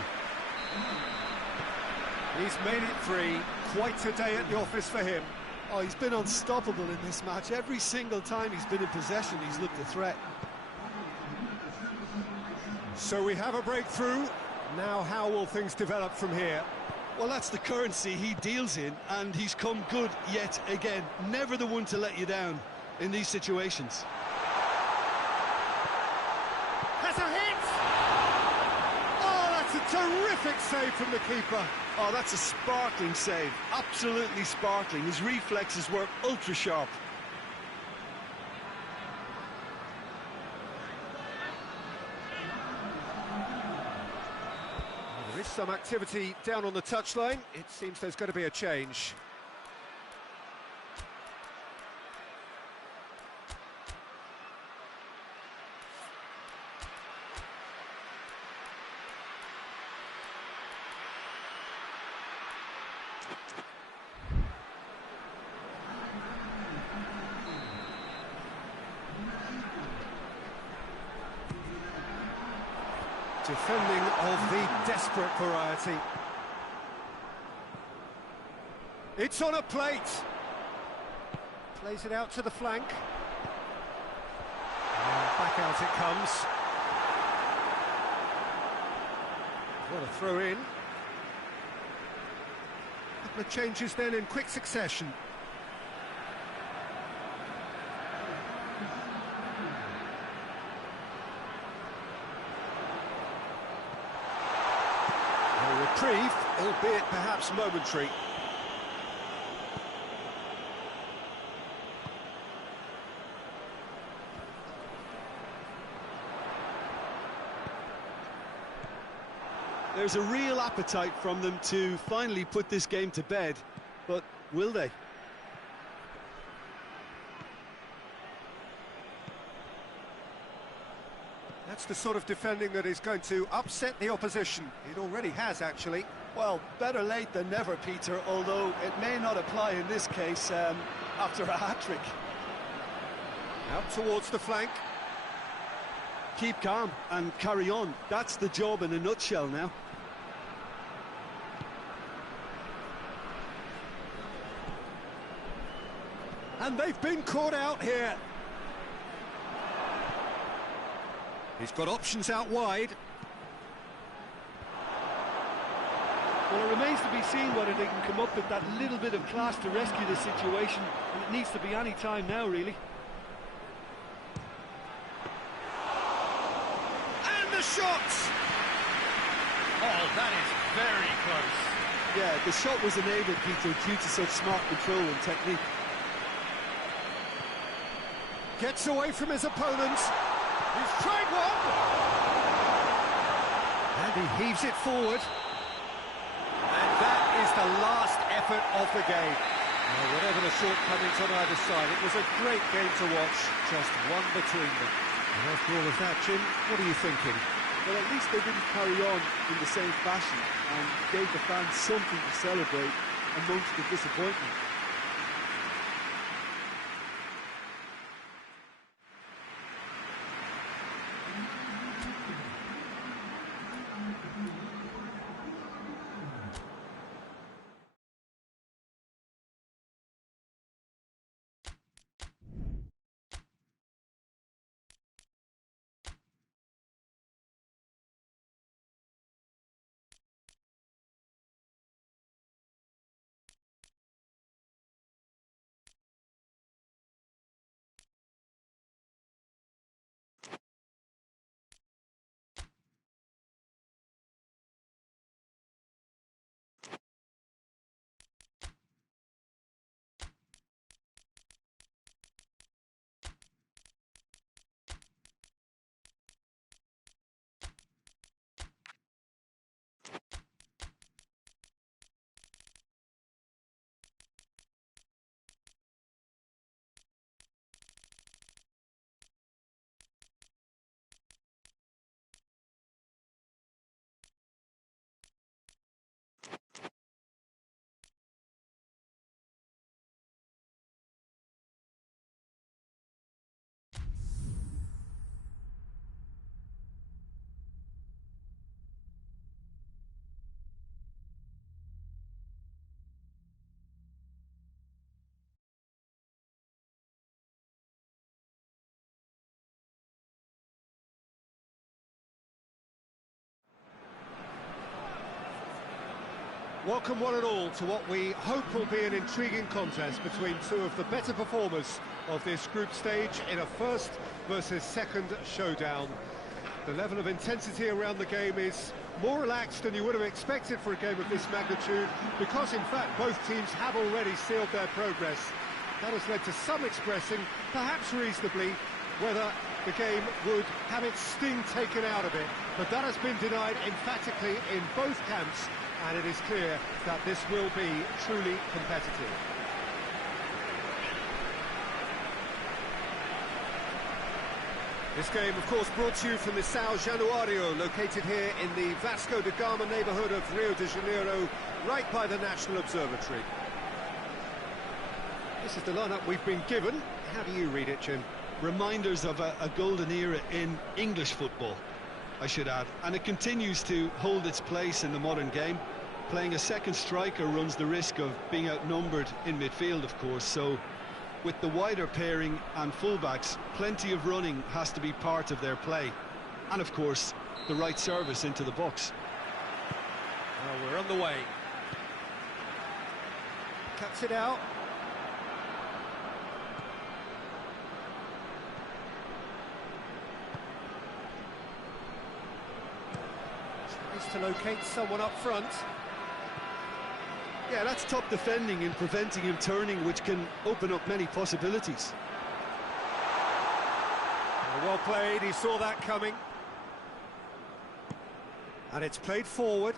He's made it free. Quite a day at the office for him. Oh, he's been unstoppable in this match. Every single time he's been in possession, he's looked a threat. So we have a breakthrough. Now how will things develop from here? Well, that's the currency he deals in, and he's come good yet again. Never the one to let you down in these situations. Has a hit! Oh, that's a terrific save from the keeper. Oh, that's a sparkling save. Absolutely sparkling. His reflexes were ultra sharp. There's some activity down on the touchline. It seems there's going to be a change. Defending of the desperate variety. It's on a plate. Plays it out to the flank. And back out it comes. What a throw in. Couple of changes then in quick succession. Reprieve, albeit perhaps momentary. There's a real appetite from them to finally put this game to bed, but will they? That's the sort of defending that is going to upset the opposition. It already has, actually. Well, better late than never, Peter, although it may not apply in this case after a hat-trick. Out towards the flank. Keep calm and carry on. That's the job in a nutshell now. And they've been caught out here. He's got options out wide. Well, it remains to be seen whether they can come up with that little bit of class to rescue the situation, and it needs to be any time now, really. And the shot! Oh, that is very close. Yeah, the shot was enabled, Peter, due to such smart control and technique. Gets away from his opponent. He's tried one! And he heaves it forward. And that is the last effort of the game. Now, whatever the shortcomings on either side, it was a great game to watch, just one between them. And after all of that, Jim, what are you thinking? Well, at least they didn't carry on in the same fashion and gave the fans something to celebrate amongst the disappointment. Welcome one and all to what we hope will be an intriguing contest between two of the better performers of this group stage in a first versus second showdown. The level of intensity around the game is more relaxed than you would have expected for a game of this magnitude, because in fact both teams have already sealed their progress. That has led to some expressing, perhaps reasonably, whether the game would have its sting taken out of it, but that has been denied emphatically in both camps, and it is clear that this will be truly competitive. This game, of course, brought to you from the São Januário, located here in the Vasco da Gama neighbourhood of Rio de Janeiro, right by the National Observatory. This is the lineup we've been given. How do you read it, Jim? Reminders of a golden era in English football, I should add, and it continues to hold its place in the modern game. Playing a second striker runs the risk of being outnumbered in midfield, of course, so with the wider pairing and fullbacks, plenty of running has to be part of their play. And of course, the right service into the box. Well, we're on the way. Cuts it out. Tries to locate someone up front. Yeah, that's top defending and preventing him turning, which can open up many possibilities. Well played, he saw that coming. And it's played forward.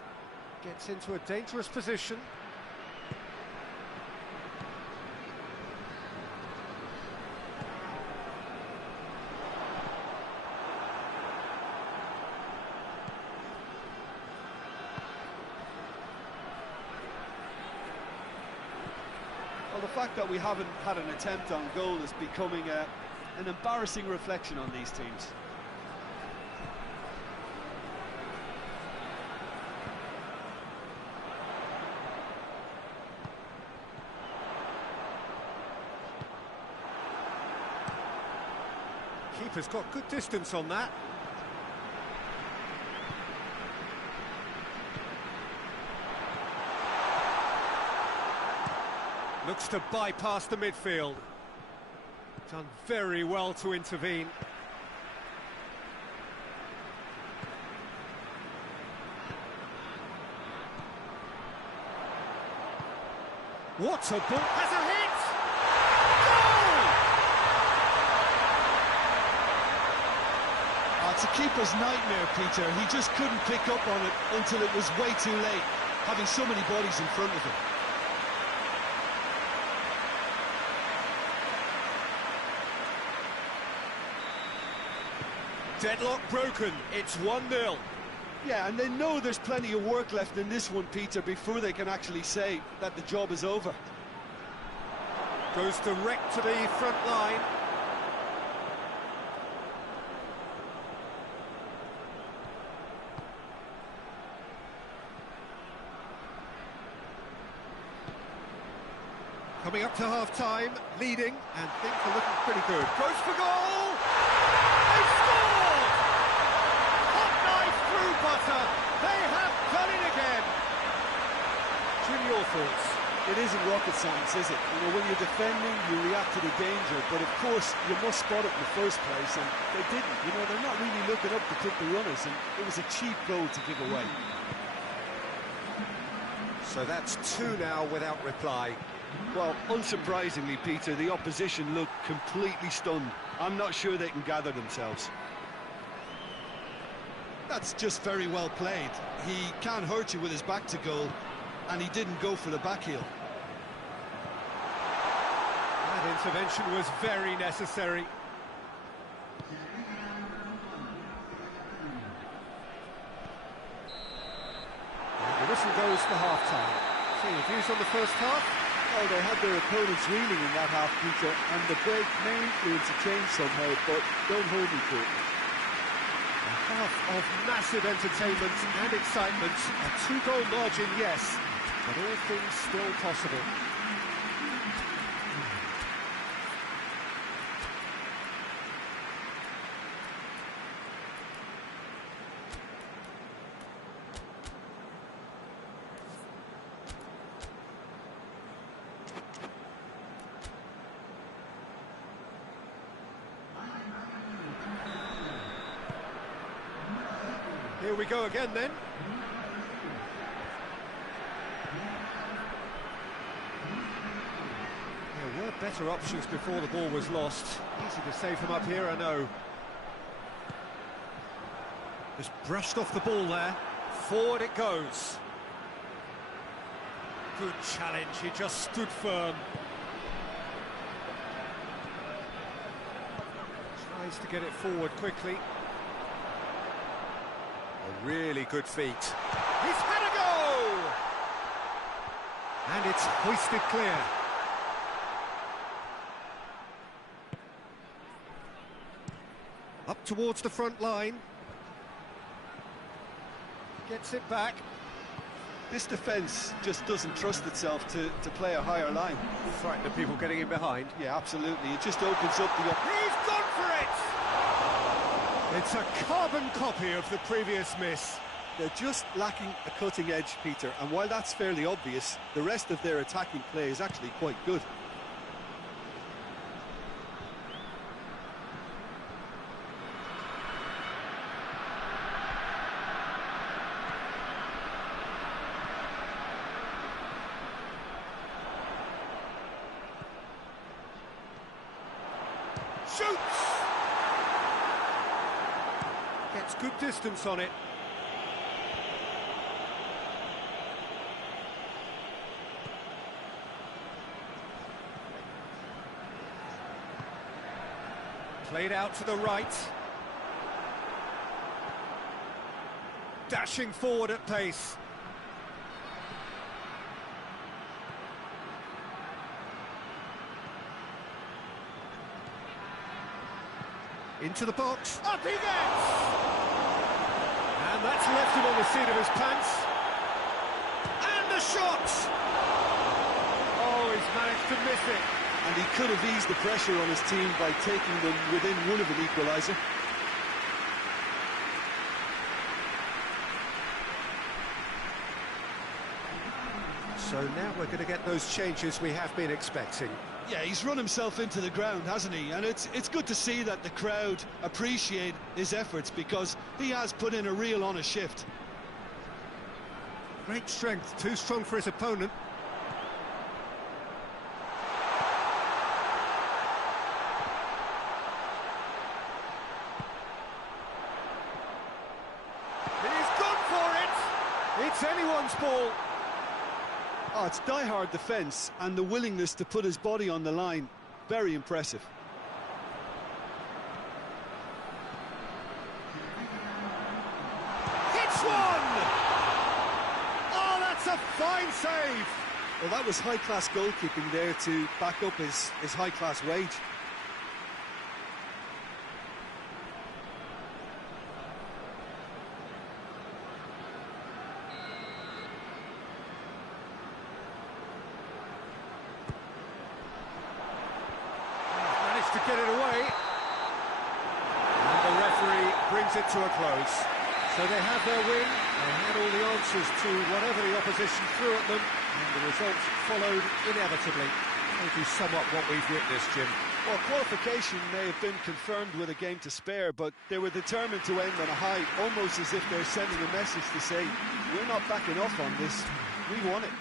Gets into a dangerous position. Well, the fact that we haven't had an attempt on goal is becoming an embarrassing reflection on these teams. Keeper's got good distance on that. Looks to bypass the midfield. Done very well to intervene. What a ball! Has a hit! Oh, it's a keeper's nightmare, Peter. He just couldn't pick up on it until it was way too late, having so many bodies in front of him. Deadlock broken, it's 1-0. Yeah, and they know there's plenty of work left in this one, Peter, before they can actually say that the job is over. Goes direct to the front line. Coming up to half-time, leading, and things are looking pretty good. Goes for goal! They scored! Hot knife through butter. They have done it again. Jim, your thoughts? It isn't rocket science, is it? You know, when you're defending, you react to the danger, but of course, you must spot it in the first place, and they didn't. You know, they're not really looking up to clip the runners, and it was a cheap goal to give away. So that's 2 now without reply. Well, unsurprisingly, Peter, the opposition look completely stunned. I'm not sure they can gather themselves. That's just very well played. He can't hurt you with his back to goal, and he didn't go for the back heel. That intervention was very necessary. And the whistle goes for half-time. So your views on the first half? Oh, they had their opponents reeling in that half, Peter, and the break may influence a change somehow, but don't hold me to it. A half of massive entertainment and excitement. A 2-goal margin, yes, but all things still possible. Here we go again then. There were better options before the ball was lost. Easy to save him up here, I know. Just brushed off the ball there. Forward it goes. Good challenge, he just stood firm. Tries to get it forward quickly. A really good feat. He's had a go! And it's hoisted clear. Up towards the front line. Gets it back. This defence just doesn't trust itself to play a higher line. Frightened of people getting in behind. Yeah, absolutely. It just opens up the... He's gone for it! It's a carbon copy of the previous miss. They're just lacking a cutting edge, Peter, and while that's fairly obvious, the rest of their attacking play is actually quite good. Shoots! Gets good distance on it. Played out to the right. Dashing forward at pace. Into the box. Up he gets! And that's left him on the seat of his pants. And the shot! Oh, he's managed to miss it. And he could have eased the pressure on his team by taking them within one of an equaliser. So now we're going to get those changes we have been expecting. Yeah, he's run himself into the ground, hasn't he? And it's good to see that the crowd appreciate his efforts because he has put in a real honest shift. Great strength, too strong for his opponent. He's gone for it! It's anyone's ball. Oh, it's die-hard defence and the willingness to put his body on the line. Very impressive. Hits one! Oh, that's a fine save! Well, that was high-class goalkeeping there to back up his high-class wage. To get it away, and the referee brings it to a close. So they have their win, they had all the answers to whatever the opposition threw at them, and the results followed inevitably. Maybe somewhat what we've witnessed, Jim. Well, qualification may have been confirmed with a game to spare, but they were determined to end on a high, almost as if they're sending a message to say, we're not backing off on this, we won it.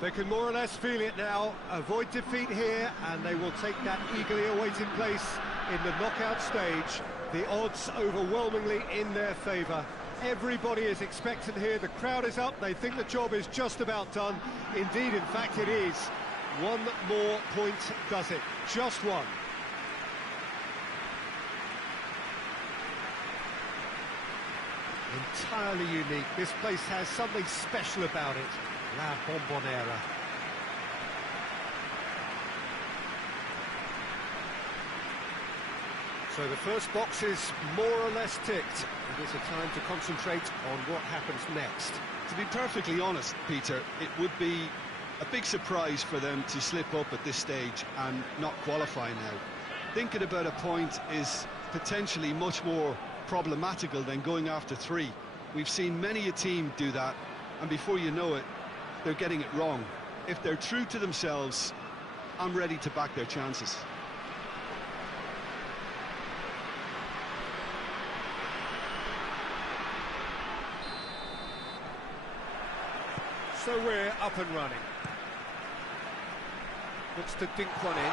They can more or less feel it now, avoid defeat here, and they will take that eagerly awaited place in the knockout stage. The odds overwhelmingly in their favour. Everybody is expectant here, the crowd is up, they think the job is just about done. Indeed, in fact it is. One more point does it, just one. Entirely unique, this place has something special about it. La Bombonera. So the first box is more or less ticked. It is a time to concentrate on what happens next. To be perfectly honest, Peter, it would be a big surprise for them to slip up at this stage and not qualify now. Thinking about a point is potentially much more problematical than going after 3. We've seen many a team do that, and before you know it, they're getting it wrong. If they're true to themselves, I'm ready to back their chances. So we're up and running. Looks to dink one in.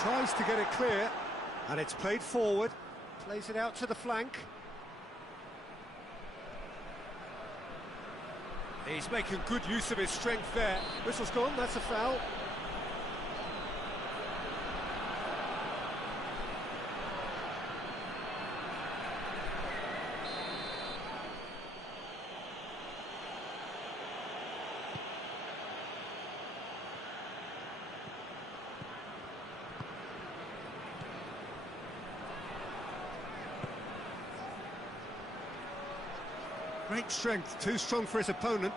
Tries to get it clear, and it's played forward. Plays it out to the flank. He's making good use of his strength there. Whistle's gone, that's a foul. Great strength, too strong for his opponent.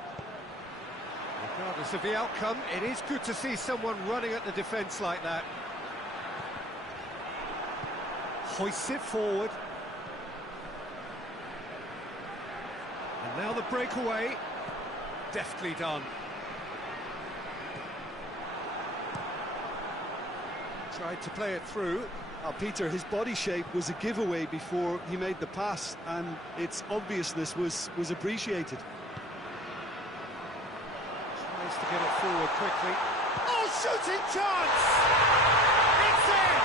Regardless of the outcome, it is good to see someone running at the defence like that. Hoists it forward. And now the breakaway. Deftly done. Tried to play it through. Peter, his body shape was a giveaway before he made the pass, and its obviousness was appreciated. Tries to get it forward quickly. Oh, shooting chance! It's in!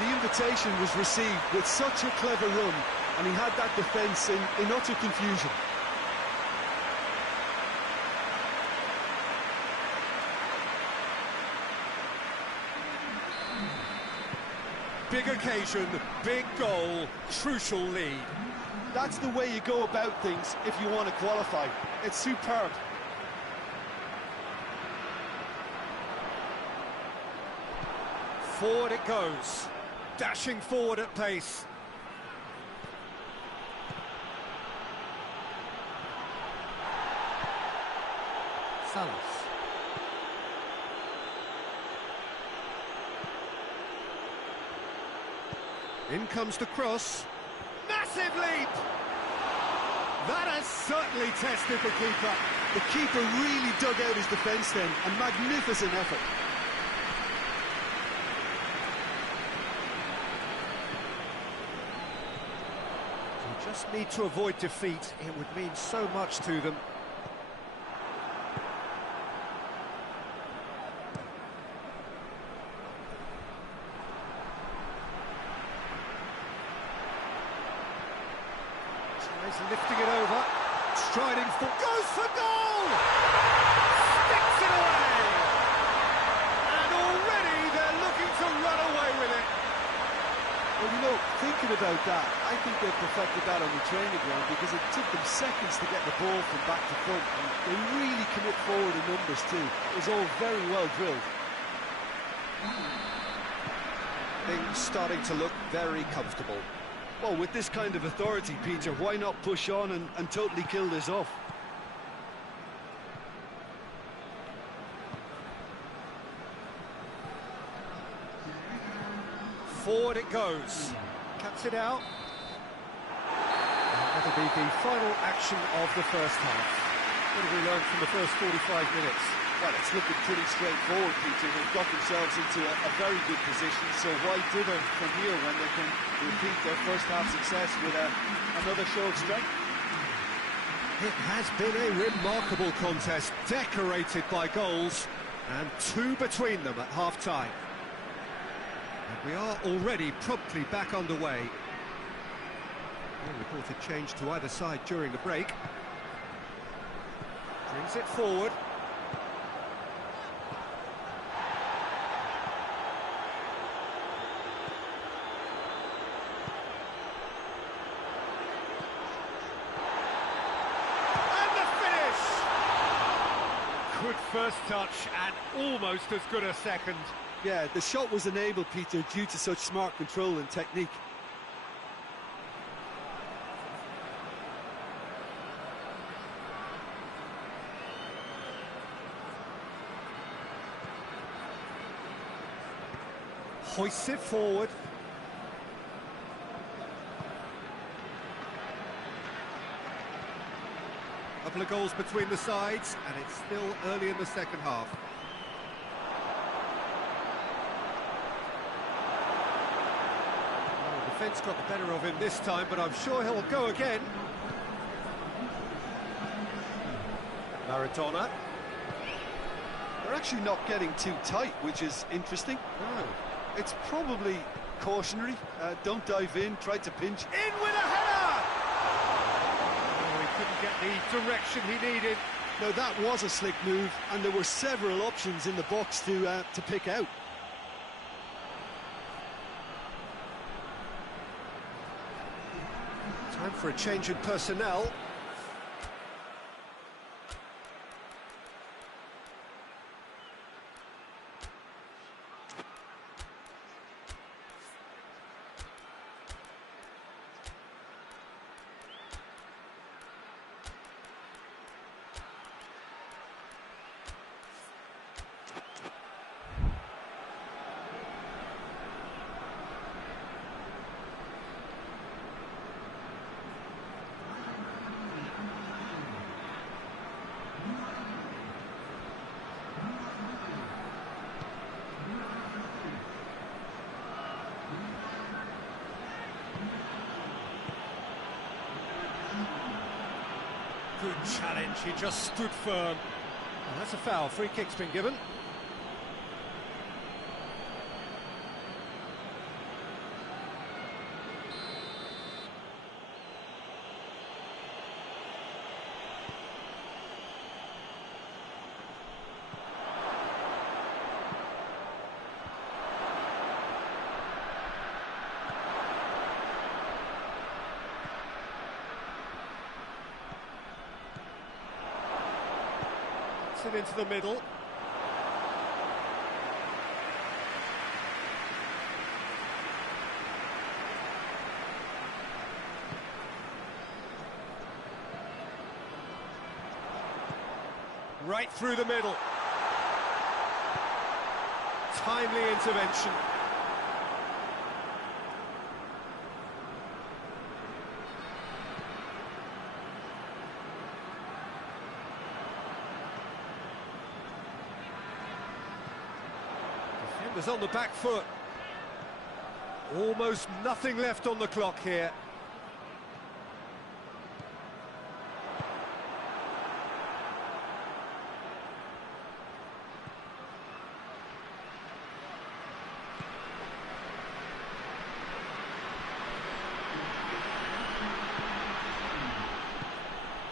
The invitation was received with such a clever run, and he had that defence in utter confusion. Big occasion, big goal, crucial lead. That's the way you go about things if you want to qualify. It's superb. Forward it goes, dashing forward at pace. Salas. In comes the cross. Massive leap! That has certainly tested the keeper. The keeper really dug out his defence then, a magnificent effort. They just need to avoid defeat. It would mean so much to them. Lifting it over, striding for, goes for goal! Sticks it away! And already they're looking to run away with it. Well, you know, thinking about that, I think they perfected that on the training ground because it took them seconds to get the ball from back to front, and they really commit forward in numbers too. It was all very well drilled. Things starting to look very comfortable. Well, with this kind of authority, Peter, why not push on and totally kill this off? Forward it goes. Cuts it out. And that'll be the final action of the first half. What have we learned from the first 45 minutes? Well, it's looking pretty straightforward, Peter. They've got themselves into a very good position, so why dither from here when they can repeat their first half success with another show of strength? It has been a remarkable contest, decorated by goals, and two between them at half-time. And we are already promptly back underway. No reported change to either side during the break. Brings it forward. Good first touch and almost as good a second. Yeah, the shot was enabled, Peter, due to such smart control and technique. Hoists it forward. Couple of goals between the sides, and it's still early in the second half. Well, the defence got the better of him this time, but I'm sure he'll go again. Maradona. They're actually not getting too tight, which is interesting. No. It's probably cautionary. Don't dive in, try to pinch. In with a header! Oh, he couldn't get the direction he needed. Now that was a slick move, and there were several options in the box to pick out. Time for a change in personnel. Good challenge, he just stood firm. Well, that's a foul, free kick's been given. It into the middle. Right through the middle. Timely intervention. Defenders on the back foot. Almost nothing left on the clock here.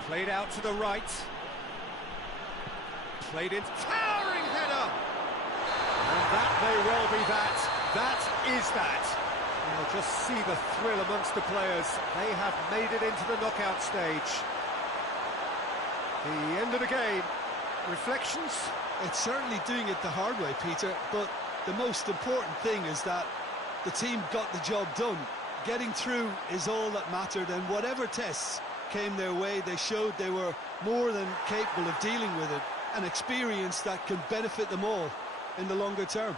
Played out to the right. Played in. Towering header! And that may well be that. That is that. You'll just see the thrill amongst the players. They have made it into the knockout stage. The end of the game. Reflections? It's certainly doing it the hard way, Peter, but the most important thing is that the team got the job done. Getting through is all that mattered, and whatever tests came their way, they showed they were more than capable of dealing with it, an experience that can benefit them all in the longer term.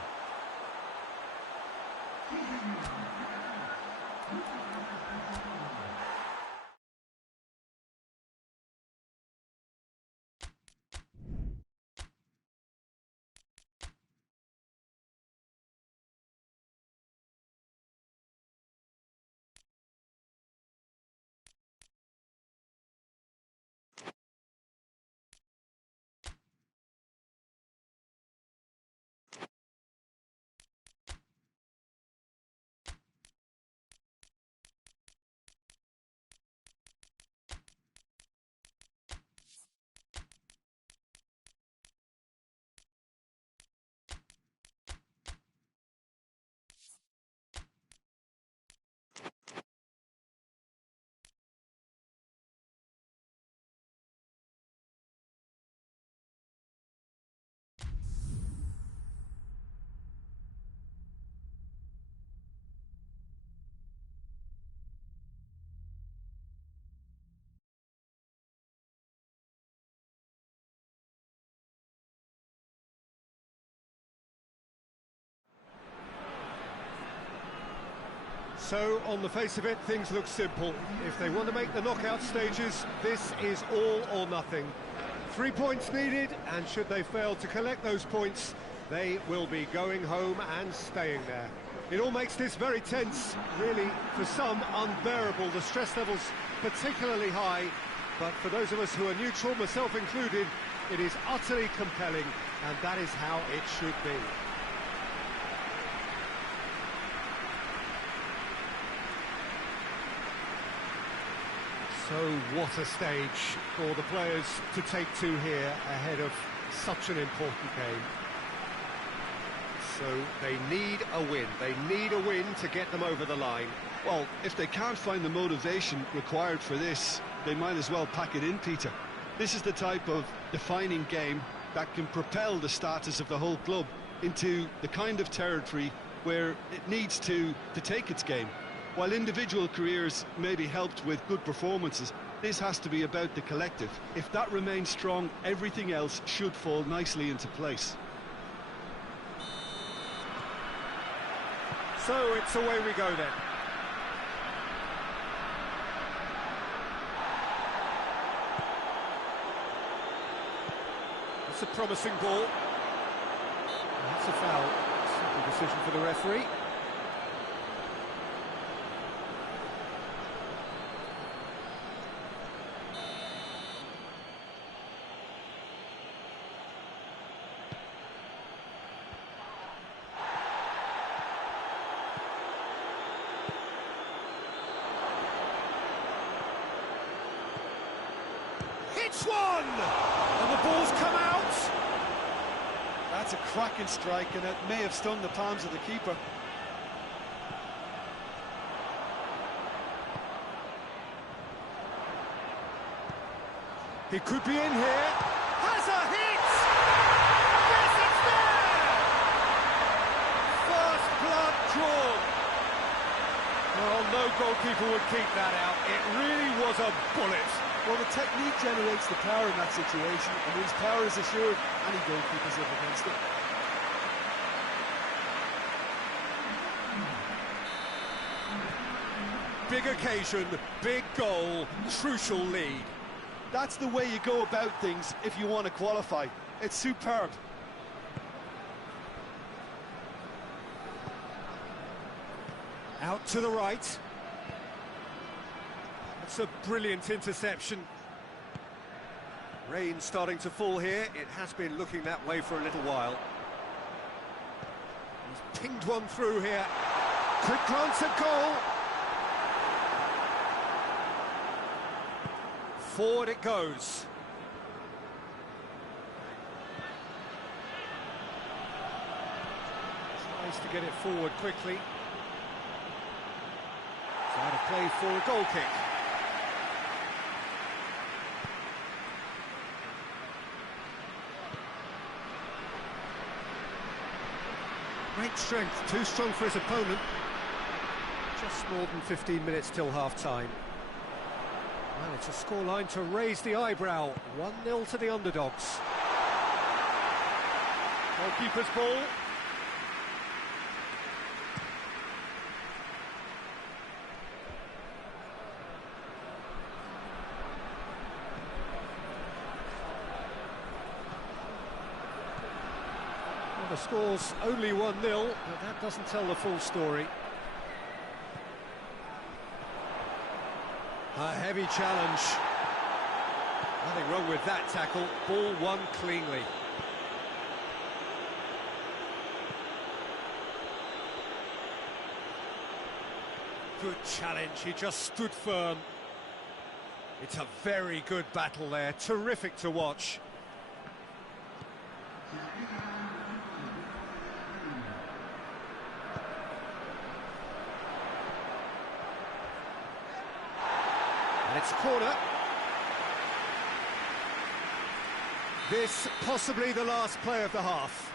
So, on the face of it, things look simple. If they want to make the knockout stages, this is all or nothing. 3 points needed, and should they fail to collect those points, they will be going home and staying there. It all makes this very tense, really, for some, unbearable. The stress levels particularly high, but for those of us who are neutral, myself included, it is utterly compelling, and that is how it should be. So what a stage for the players to take to here ahead of such an important game. So they need a win. They need a win to get them over the line. Well, if they can't find the motivation required for this, they might as well pack it in, Peter. This is the type of defining game that can propel the status of the whole club into the kind of territory where it needs to take its game. While individual careers may be helped with good performances, this has to be about the collective. If that remains strong, everything else should fall nicely into place. So it's away we go then. It's a promising ball. That's a foul. Simple decision for the referee. Hits one! And the ball's come out! That's a cracking strike, and it may have stunned the palms of the keeper. He could be in here. Has a hit! Yes, it's there! First blood drawn. Well, no goalkeeper would keep that out. It really was a bullet. Well, the technique generates the power in that situation, and once power is assured, any goalkeeper's up against it. Big occasion, big goal, crucial lead. That's the way you go about things if you want to qualify. It's superb. Out to the right. That's a brilliant interception. Rain starting to fall here. It has been looking that way for a little while. He's pinged one through here. Quick glance at goal. Forward it goes. Tries to get it forward quickly. So out of play for a goal kick. Great strength, too strong for his opponent. Just more than 15 minutes till half-time. Well, it's a scoreline to raise the eyebrow. 1-0 to the underdogs. Goalkeeper's ball. Well, the score's only 1-0, but that doesn't tell the full story. A heavy challenge. Nothing wrong with that tackle. Ball won cleanly. Good challenge. He just stood firm. It's a very good battle there. Terrific to watch. And it's a corner. This possibly the last play of the half.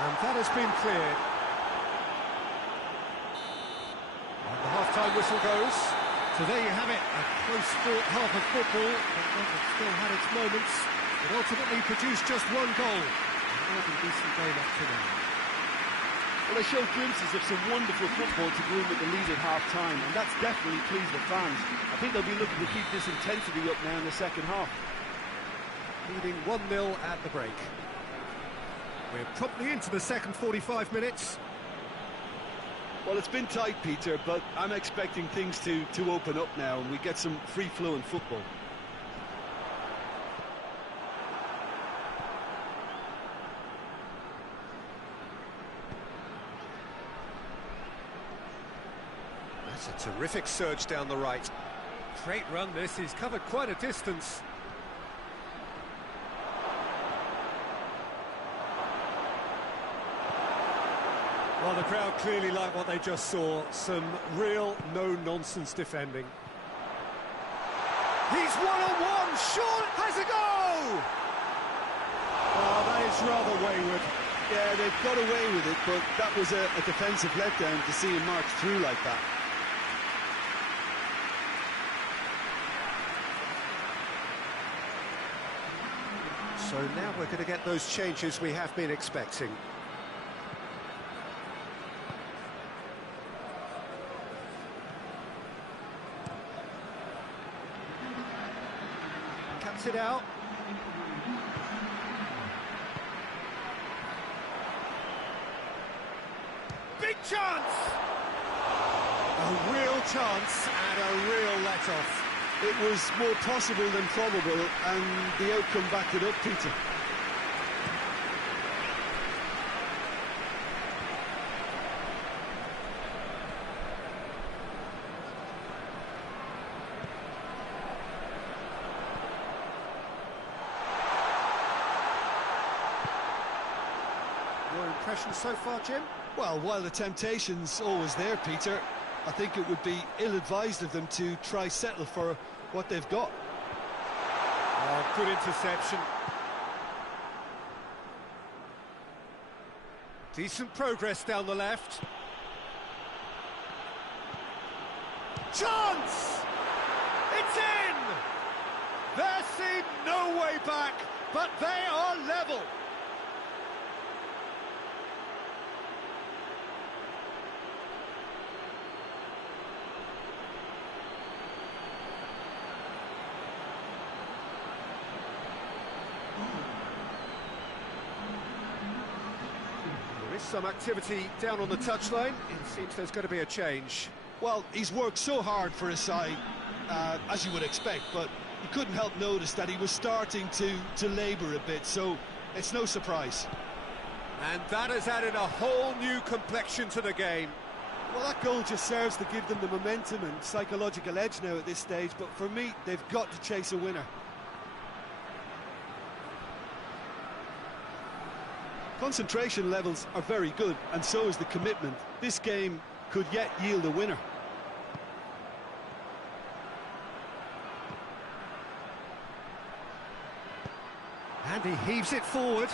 And that has been cleared. And the half-time whistle goes. So there you have it, a close-fought half of football, but one that still had its moments. It ultimately produced just one goal. And Another decent game up to now. Well, they showed glimpses of some wonderful football to go in with the lead at half-time, and that's definitely pleased the fans. I think they'll be looking to keep this intensity up now in the second half. Leading 1-0 at the break. We're promptly into the second 45 minutes. Well, it's been tight, Peter, but I'm expecting things to open up now and we get some free-flowing football. That's a terrific surge down the right. Great run this, he's covered quite a distance. Well, the crowd clearly like what they just saw. Some real no-nonsense defending. He's one-on-one, sure, has a go! Oh, that is rather wayward. Yeah, they've got away with it, but that was a defensive letdown to see him march through like that. So now we're going to get those changes we have been expecting. Cuts it out. Big chance! A real chance and a real let-off. It was more possible than probable, and the outcome backed it up, Peter. Your impression so far, Jim? Well, while the temptation's always there, Peter, I think it would be ill-advised of them to try settle for what they've got. Oh, good interception. Decent progress down the left. Chance! It's in! There seemed no way back, but they are level. There is some activity down on the touchline. It seems there's going to be a change. Well, he's worked so hard for his side, as you would expect, but you couldn't help notice that he was starting to labour a bit, so it's no surprise. And that has added a whole new complexion to the game. Well, that goal just serves to give them the momentum and psychological edge now at this stage, but for me, they've got to chase a winner. Concentration levels are very good, and so is the commitment. This game could yet yield a winner. And he heaves it forward.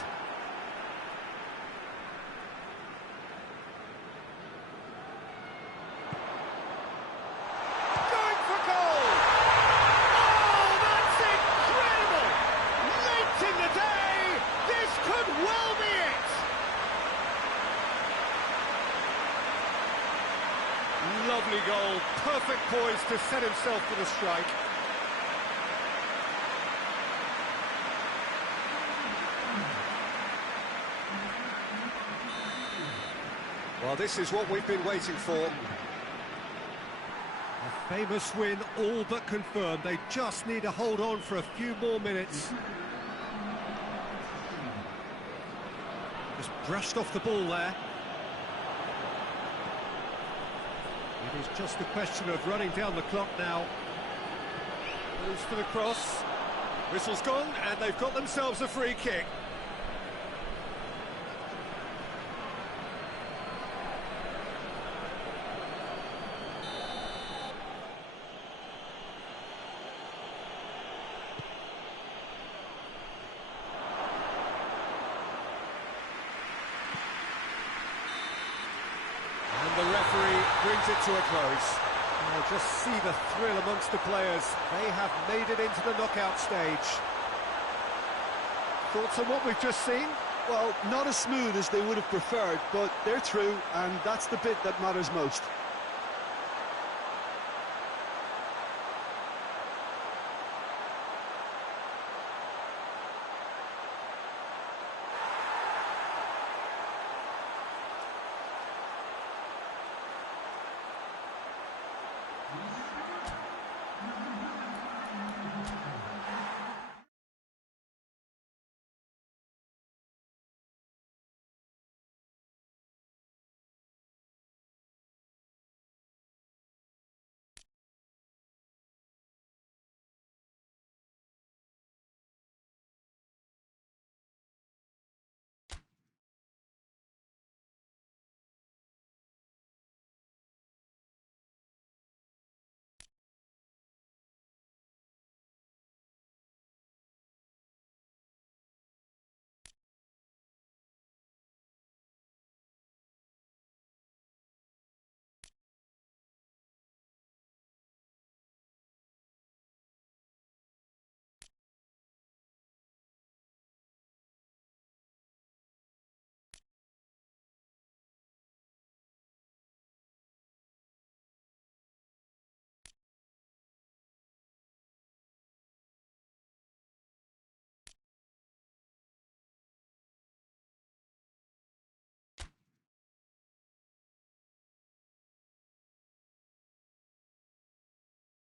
Going for goal! Oh, that's incredible! Late in the day, this could well be it! Lovely goal, perfect poise to set himself for the strike. Well, this is what we've been waiting for. A famous win, all but confirmed. They just need to hold on for a few more minutes. Just brushed off the ball there. It is just a question of running down the clock now. Moves for the cross. Whistle's gone, and they've got themselves a free kick. The referee brings it to a close. Oh, just see the thrill amongst the players. They have made it into the knockout stage. Thoughts on what we've just seen? Well, not as smooth as they would have preferred, but they're through, and that's the bit that matters most.